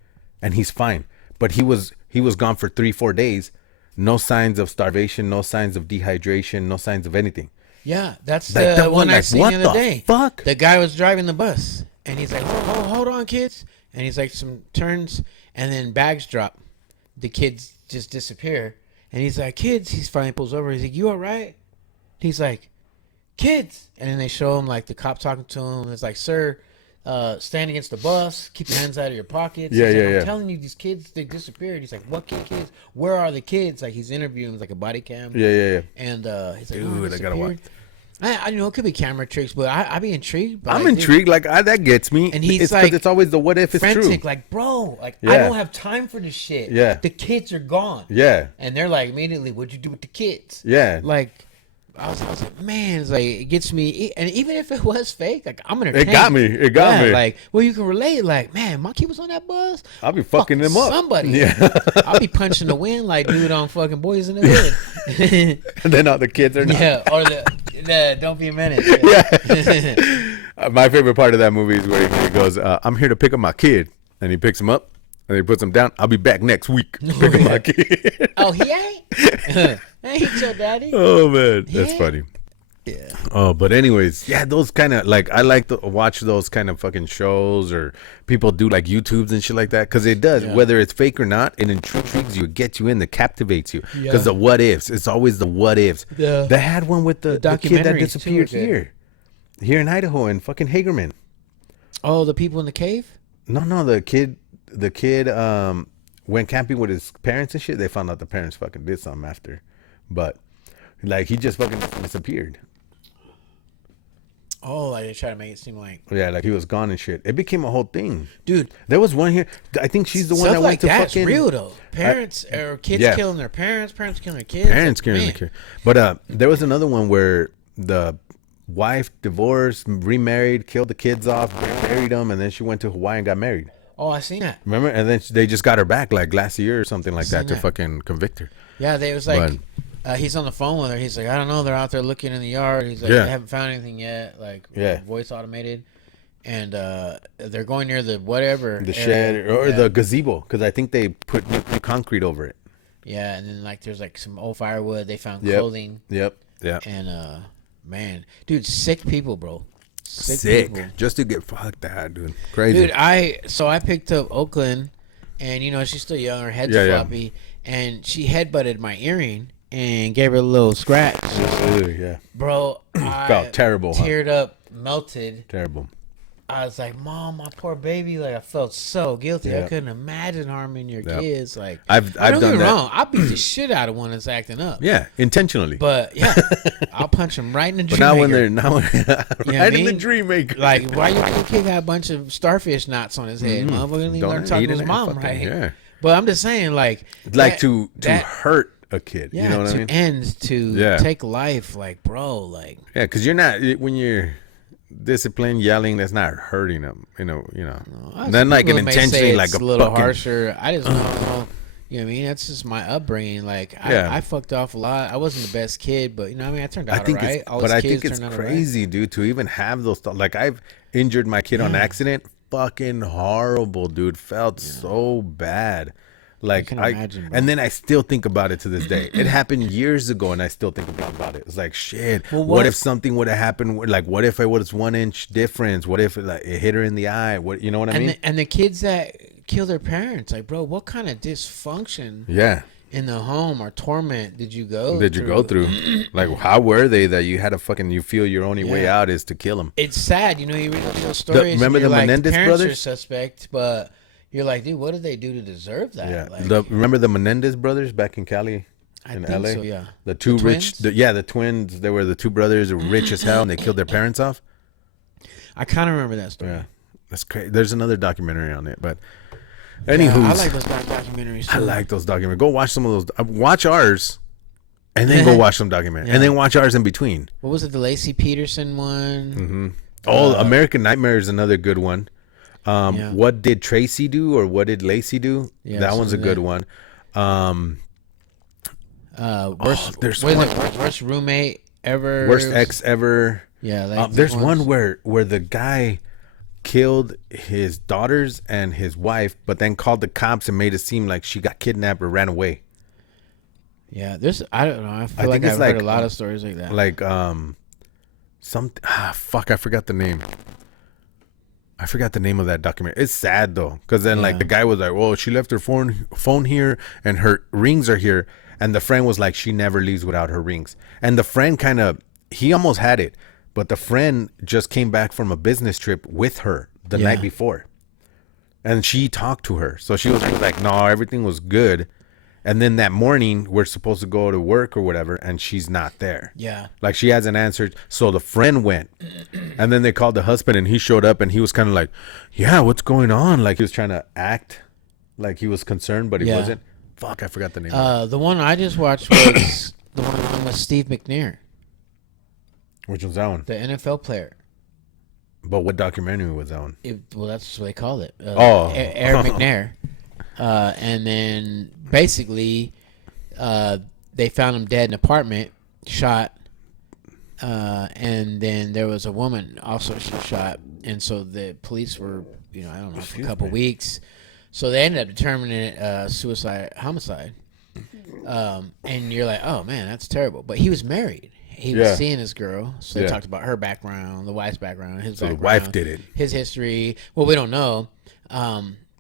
and he's fine, but he was gone for 3-4 days. No signs of starvation. No signs of dehydration. No signs of anything. Yeah, that's Like, the that one one, I like, seen what the the other day. fuck? The guy was driving the bus, and he's like, hold on, kids. And he's like, some turns, and then bags drop. The kids just disappear. And he's like, kids. He finally pulls over. He's like, you all right? He's like, kids. And then they show him, like, the cop talking to him. It's like, sir, stand against the bus. Keep your hands out of your pockets. Yeah, He's like, yeah. I'm telling you, these kids, they disappeared. He's like, what kids? Where are the kids? Like, he's interviewing like a body cam. Yeah. And he's like, Dude, I gotta watch. I know it could be camera tricks, but I be intrigued. By, I'm intrigued. Like that gets me. And he's it's like, it's always the what if it's frantic, true. like, bro, like I Yeah. don't have time for this shit. Yeah. The kids are gone. Yeah. And they're like, immediately, what'd you do with the kids? Yeah. Like, I was like, man, it's like, it gets me. And even if it was fake, like, I'm entertained. It got me. It got me. Like, well, you can relate. Like, man, my kid was on that bus. I'll be fucking them up. Somebody. Yeah. I'll be punching the wind like dude on fucking Boys in the Hood. And then all the kids are not. Yeah, or the Don't Be a Menace. Yeah. My favorite part of that movie is where he goes, I'm here to pick up my kid. And he picks him up and he puts him down. I'll be back next week. Pick up my kid. Oh, he ain't? Ain't your daddy? Oh, man. That's Yeah. funny. Yeah. Oh, but anyways, yeah, those kind of like I like to watch those kind of fucking shows or people do like YouTubes and shit like that because it does, whether it's fake or not, it intrigues you, it gets you in, it captivates you because the what ifs, it's always the what ifs. Yeah. They had one with the kid that documentaries, disappeared too, are good. here in Idaho in fucking Hagerman. Oh, the people in the cave? No, the kid went camping with his parents and shit. They found out the parents fucking did something after, but like he just fucking disappeared. Oh, I try to make it seem like, Yeah, like he was gone and shit. It became a whole thing. dude. There was one here. I think she's the one Stuff that like went to that's fucking real though. Parents or kids yeah. killing their parents killing their kids. parents Like, carrying the man. kid. But there was another one where the wife divorced, remarried, killed the kids off, buried them, and then she went to Hawaii and got married. Oh, I seen that. Remember? And then they just got her back like last year or something like that to that. fucking convict her. Yeah, they was like, he's on the phone with her. He's like, I don't know. They're out there looking in the yard. He's like, Yeah. they haven't found anything yet. Like, Yeah. voice automated. And they're going near the whatever. The area. shed or Yeah. the gazebo because I think they put new concrete over it. Yeah, and then like there's like some old firewood. They found Yep. clothing. Yep. Yeah. And man, dude, sick people, bro. Sick. people. Just to get fucked that, dude. Crazy. Dude, I picked up Oakland, and you know she's still young. Her head's Yeah, yeah. floppy, and she headbutted my earring and gave her a little scratch. Ugh, yeah. Bro, I Felt terrible, huh? teared up, melted. Terrible. I was like, Mom, my poor baby. Like, I felt so guilty. I Yeah. couldn't imagine harming your kids. Like, I've don't done get me that. wrong. I'll beat the shit out of one that's acting up. Yeah, intentionally. But yeah, I'll punch him right in the But dream. now when they're what I right in the mean? dream maker. Like, why your kid got a bunch of starfish knots on his head? Motherfucker, he Don't learn to talk eat to his it, mom, fucking- right? yeah. But I'm just saying, like to that- hurt a kid. yeah, You know what to I mean? end, to Yeah. take life, like, bro, like, Yeah, because you're not when you're disciplined, yelling. That's not hurting them. You know. some Then like an people may say intentionally it's like a little fucking, harsher. I just don't know. You know what I mean? That's just my upbringing. Like, Yeah. I fucked off a lot. I wasn't the best kid, but you know what I mean? I turned I out think all right. it's, All but his I kids think it's turned out all right. crazy, dude, to even have those thoughts. Like I've injured my kid on accident. Fucking horrible, dude. Felt so bad. Like can imagine, bro. and then I still think about it to this day. It happened years ago, and I still think about it. It's like shit. Well, what if something would have happened? Like, what if it was 1 inch difference? What if it hit her in the eye? What you know what I mean? And the kids that kill their parents, like, bro, what kind of dysfunction Yeah. in the home or torment did you go through? Like, how were they that you had to fucking you feel your only way Yeah. out is to kill them? It's sad, you know. You read those stories. and remember you're the like, Menendez parents are brothers? suspect, but you're like, dude, what did they do to deserve that? Yeah. Like, Remember the Menendez brothers back in Cali? I In think LA? so, yeah. The two The rich, twins? the twins. They were the two brothers, were rich as hell, and they killed their parents off. I kind of remember that story. Yeah, that's crazy. There's another documentary on it, but Yeah, anywho, I like those documentaries. I too. like those documentaries. Go watch some of those. Watch ours, and then go watch some documentaries, Yeah. and then watch ours in between. What was it? The Lacey Peterson one. Mm-hmm. American Nightmare is another good one. Yeah. What did Tracy do, or what did Lacey do? Yeah, that one's a something good like one. There's worst roommate ever. Worst ex ever. Yeah, there's one where the guy killed his daughters and his wife, but then called the cops and made it seem like she got kidnapped or ran away. Yeah, I don't know. I feel like it's I've heard a lot of stories like that. Like I forgot the name. I forgot the name of that document. It's sad though, because then like the guy was like, "Well, she left her phone here and her rings are here," and the friend was like, "She never leaves without her rings." And the friend he almost had it, but the friend just came back from a business trip with her the night before, and she talked to her, so she was like, "No, everything was good." And then that morning, we're supposed to go to work or whatever, and she's not there. Yeah. Like, she hasn't answered. So the friend went. And then they called the husband, and he showed up, and he was kind of like, yeah, what's going on? Like, he was trying to act like he was concerned, but he wasn't. Fuck, I forgot the name. The one I just watched was the one with Steve McNair, Which one's that one? the NFL player. But what documentary was that one? Well, that's what they called it. Oh. Eric McNair. And then basically, they found him dead in an apartment, shot. And then there was a woman also shot. And so the police were, I don't know, for a couple weeks. So they ended up determining it homicide. And you're like, oh man, that's terrible. But he was married. He was seeing his girl. So they talked about her background, the wife's background, his background. The wife did it. His history. Well, we don't know.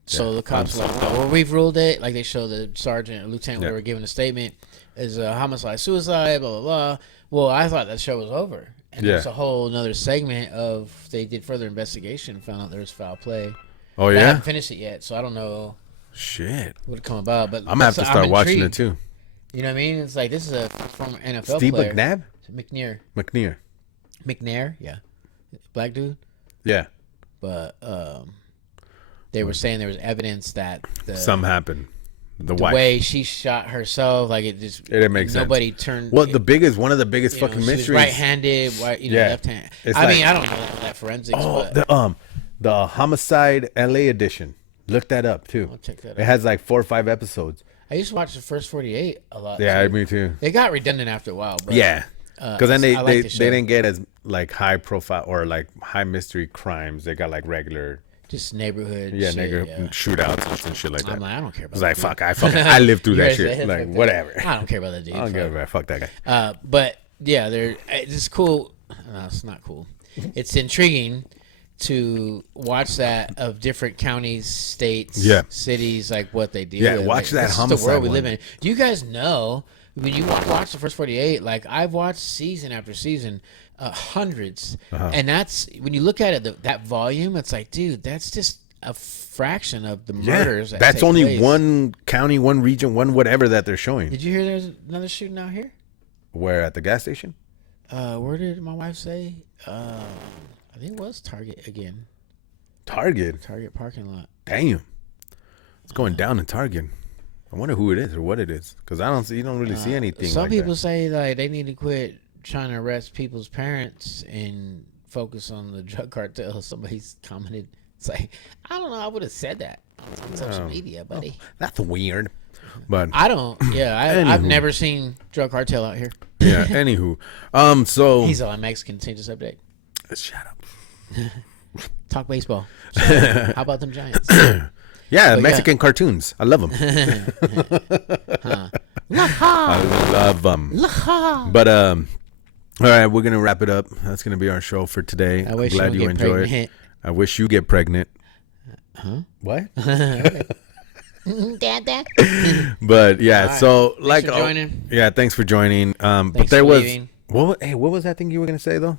So the cops were like, well, we've ruled it. Like they show the sergeant or lieutenant, whatever, giving a statement is a homicide, suicide, blah, blah, blah. Well, I thought that show was over. And there's a whole another segment of they did further investigation and found out there was foul play. Oh, I yeah? haven't finished it yet, so I don't know Shit. what would come about. But I'm going to have to start watching it, too. You know what I mean? It's like, this is a former NFL Steve player. McNabb? McNair, yeah. Black dude. Yeah. But they were saying there was evidence that something happened. The wife. way she shot herself, like it didn't make sense. Nobody turned. Well, one of the biggest fucking she was mysteries. right-handed, left hand. I don't know that forensics. Oh, but the Homicide LA edition. Look that up too. I'll check that out. It has like 4 or 5 episodes. I used to watch the first 48 a lot. Yeah, too. Me too. They got redundant after a while. But, Yeah, because then they they didn't get as like high profile or like high mystery crimes. They got like regular. Just neighborhood. Yeah, shit, shootouts and shit like that. I'm like, I don't care about. It's like that I lived through that You shit. guys- Like fuck whatever. that. I don't care about that dude. I don't give a fuck. Fuck that guy. But yeah, it's cool. No, it's not cool. It's intriguing to watch that of different counties, states, cities, like what they do. Yeah, with. watch Like, that this homicide is the world we one. live in. Do you guys know when you watch the first 48? Like I've watched season after season, hundreds, and that's when you look at it, that volume. It's like, dude, that's just a fraction of the murders. That That's take only place. one county, one region, one whatever that they're showing. Did you hear there's another shooting out here? Where at the gas station? Where did my wife say? I think it was Target again. Target Parking lot. Damn, it's going down in Target. I wonder who it is or what it is, because you don't really see anything. Some like people that. say like they need to quit trying to arrest people's parents and focus on the drug cartel. Somebody's commented, it's like, I don't know, I would have said that on social media, buddy. That's weird, but I don't. Yeah, I've never seen drug cartel out here. yeah. Anywho, so He's all Mexican. Change the subject. shut up. Talk baseball. How about them Giants? Yeah, Mexican cartoons. I love them. I love them. But all right, we're gonna wrap it up. That's gonna be our show for today. I wish I'm glad you you would get enjoyed. pregnant. I wish you get pregnant. What? Dad. But yeah, right. so like, for joining. yeah, thanks for joining. But Thanks there for was leaving. what was that thing you were gonna say though?